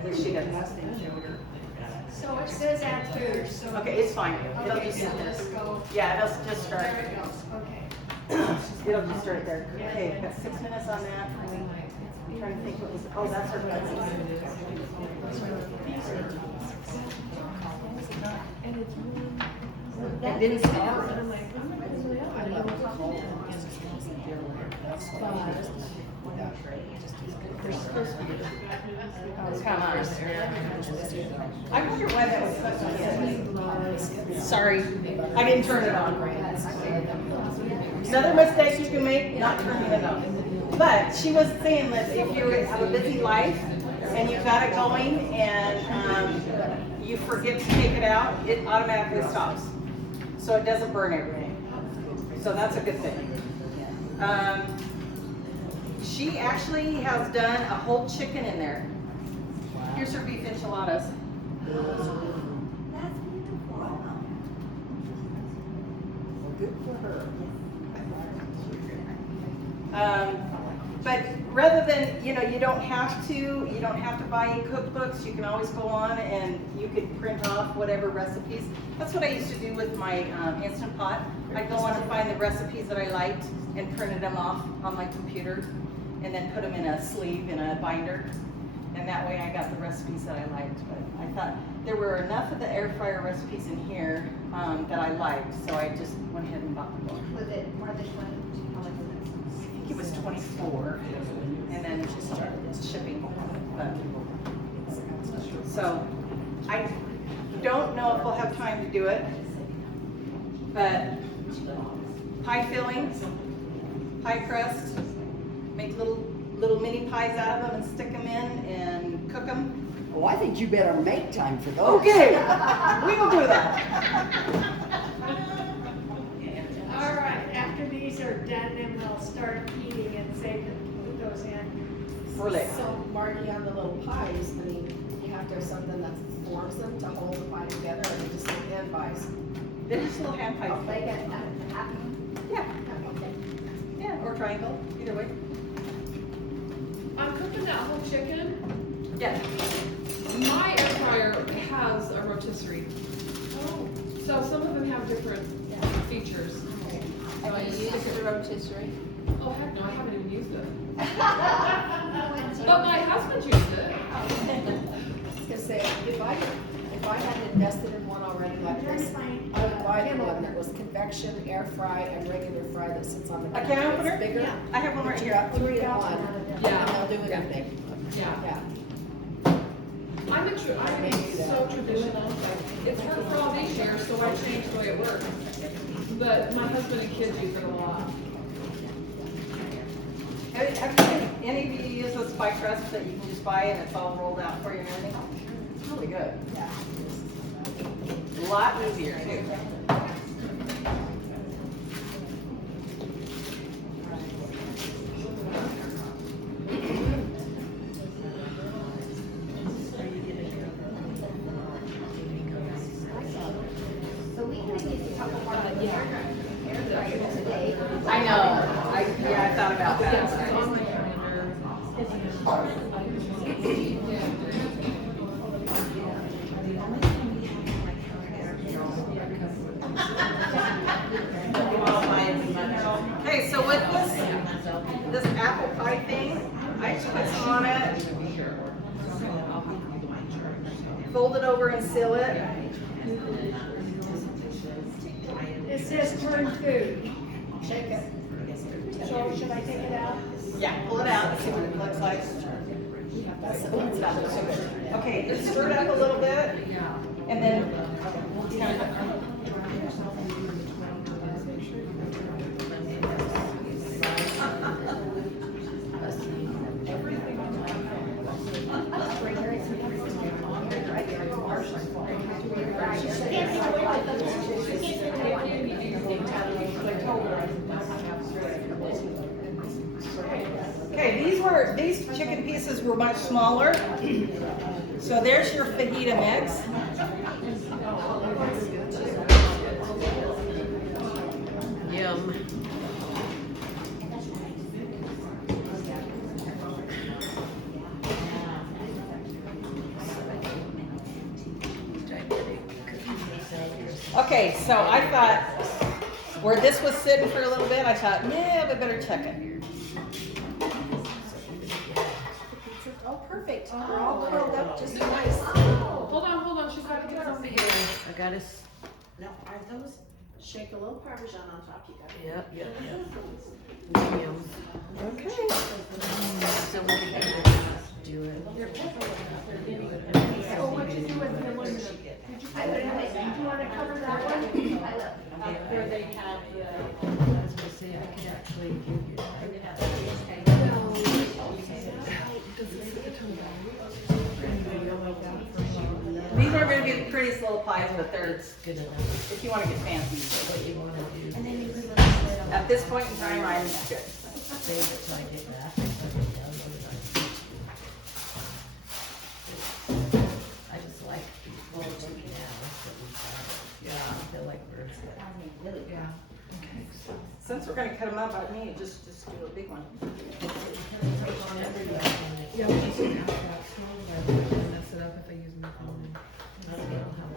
that she does. So it says add food, so. Okay, it's fine. It'll Okay, just so sit there. let's go. Yeah, it'll just start. There it goes, okay. It'll just start there. Okay, got 6 minutes on that. I'm trying to think what was, oh, that's her It didn't start. Come on. I wonder why that was such a. Sorry, I didn't turn it on. Another mistake you can make, not turning it on. But she was saying that if you have a busy life and you've got it going and you forget to take it out, it automatically stops. So it doesn't burn everything. So that's a good thing. She actually has done a whole chicken in there. Here's her beef enchiladas. That's beautiful. Well, good for her. But rather than, you don't have to buy any cookbooks. You can always go on and you could print off whatever recipes. That's what I used to do with my Instant Pot. I'd go on and find the recipes that I liked and printed them off on my computer and then put them in a sleeve, in a binder. And that way I got the recipes that I liked. But I thought there were enough of the air fryer recipes in here that I liked, so I just went ahead and bought the book. Was it more than 20? How much was it? I think it was 24, and then just started shipping. But, so I don't know if we'll have time to do it, but pie fillings, pie crust, make little mini pies out of them and stick them in and cook them. Oh, I think you better make time for those. Okay, we will do that. All right, after these are done, then we'll start heating and save them, put those in. For later. So Margie, on the little pies, I mean, you have to have something that forms them to hold the pie together, or you just like hand pies? They're just little hand pies. Like a happy one? Yeah, yeah, or triangle, either way. I'm cooking that whole chicken. Yeah. My air fryer has a rotisserie. Oh, So So some of them have different features. So I use the rotisserie. Oh, heck no, I haven't even used it. But my husband used it. I was gonna say, if I hadn't invested in one already like this, I would buy the one that was convection, air fry, and regular fry that sits on the A counter. can opener? It's bigger. I have one right But you here. got 3 in one, Yeah. and they'll do anything. Yeah. Yeah. I'm so traditional. It's worked for all these years, so I changed the way it works. But my husband and kids use it a lot. Have you seen any of you use those spike rests that you can just buy and it's all rolled out for you and everything? It's really good. Yeah. A lot easier too. So we can use a couple more of the air fryer today. I know. I thought about that. It's on my calendar. Okay, so with this apple pie thing, I just put some on it, fold it over and seal it. It says turn food. Shake it. So should I take it out? Yeah, pull it out and see what it looks like. Okay, just stir it up a little bit, and then kind of. Okay, these chicken pieces were much smaller. So there's your fajita mix. Yum. Okay, so I thought, where this was sitting for a little bit, I thought, yeah, we better check it. Oh, perfect. They're all curled up just nice. Hold on, she's got to get something here. I gotta, Now, are those, shake a little Parmesan on top, you got it. yep. Yum. Okay. So we can do it. So what'd you do with the one? Did you want to cover that one? Where they have I was gonna say, I could actually give you. These are gonna be the prettiest little pies, but they're, Good enough. if you wanna get fancy. What you wanna do. At this point in time, I'm good. Save it till I get back. I just like these little chicken hours that we got. Yeah. I feel like we're. Yeah. Since we're gonna cut them up, I mean, just do a big one. Yeah, we just ask that. So I wouldn't mess it up if I use my phone.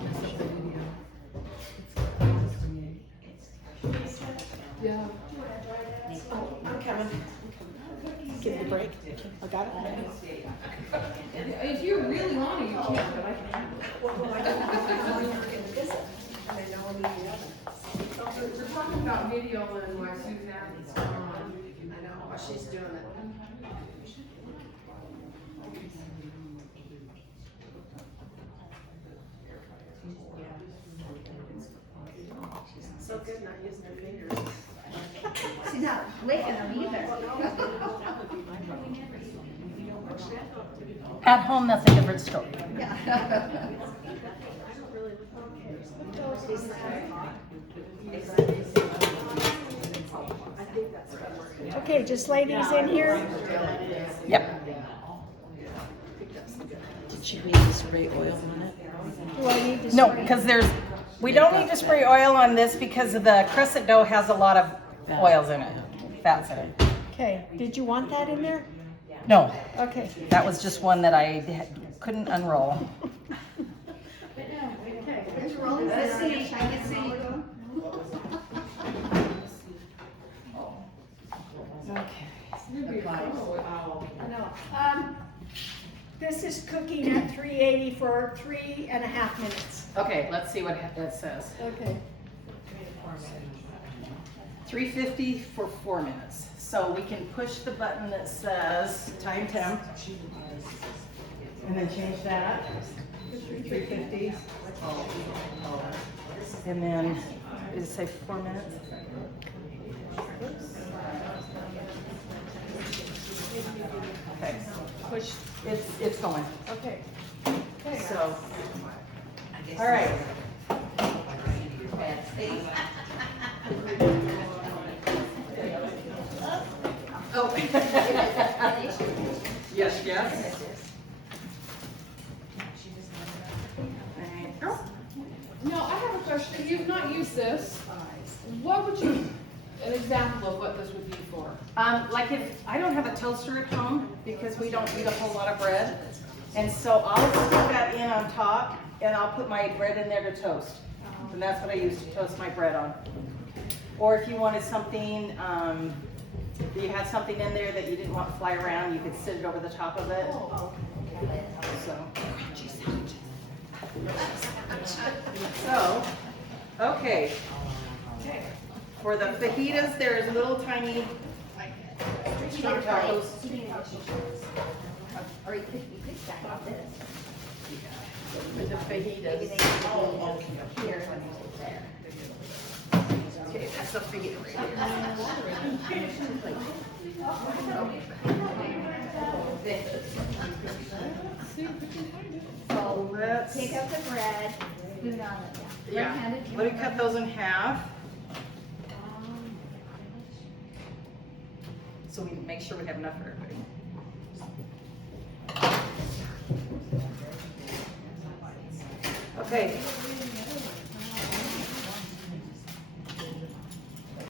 Mess up the video. Yeah. I'm coming. Give me a break. I got it. If you really want to, you can, but I can't. We're talking about video and why Suzanne's on. I know, while she's doing it. So good not using her fingers. She's not licking them either. At home, that's a different story. Okay, just lay these in here. Yep. Did she need to spray oil on it? Do I need to? No, spray? because we don't need to spray oil on this because of the crescent dough has a lot of oils in it, fats in it. Okay, did you want that in there? No, Okay. that was just one that I couldn't unroll. Okay, rolling Let's pin on your see, shiny let's see. logo. I know. This is cooking at 380 for 3.5 minutes. Okay, let's see what that says. Okay. 350 for 4 minutes. So we can push the button that says time temp. And then change that. 350. And then, did it say 4 minutes? Okay, push, it's going. Okay. So, all right. Oh. Yes, yes. Now, I have a question, you've not used this, what would you, an example of what this would be for? Like if, I don't have a toaster at home because we don't eat a whole lot of bread. And so I'll stick that in on top and I'll put my bread in there to toast. And that's what I use to toast my bread on. Or if you wanted something, you had something in there that you didn't want to fly around, you could sit it over the top of it. So, okay. For the fajitas, there's little tiny short tacos. Or you could stack off this. For the Maybe fajitas. they could do here and there. Okay, that's a fajita right here. So Let's, take up the bread, spoon on it, yeah. yeah, Left-handed, let me cut those in half. So we make sure we have enough for everybody. Okay,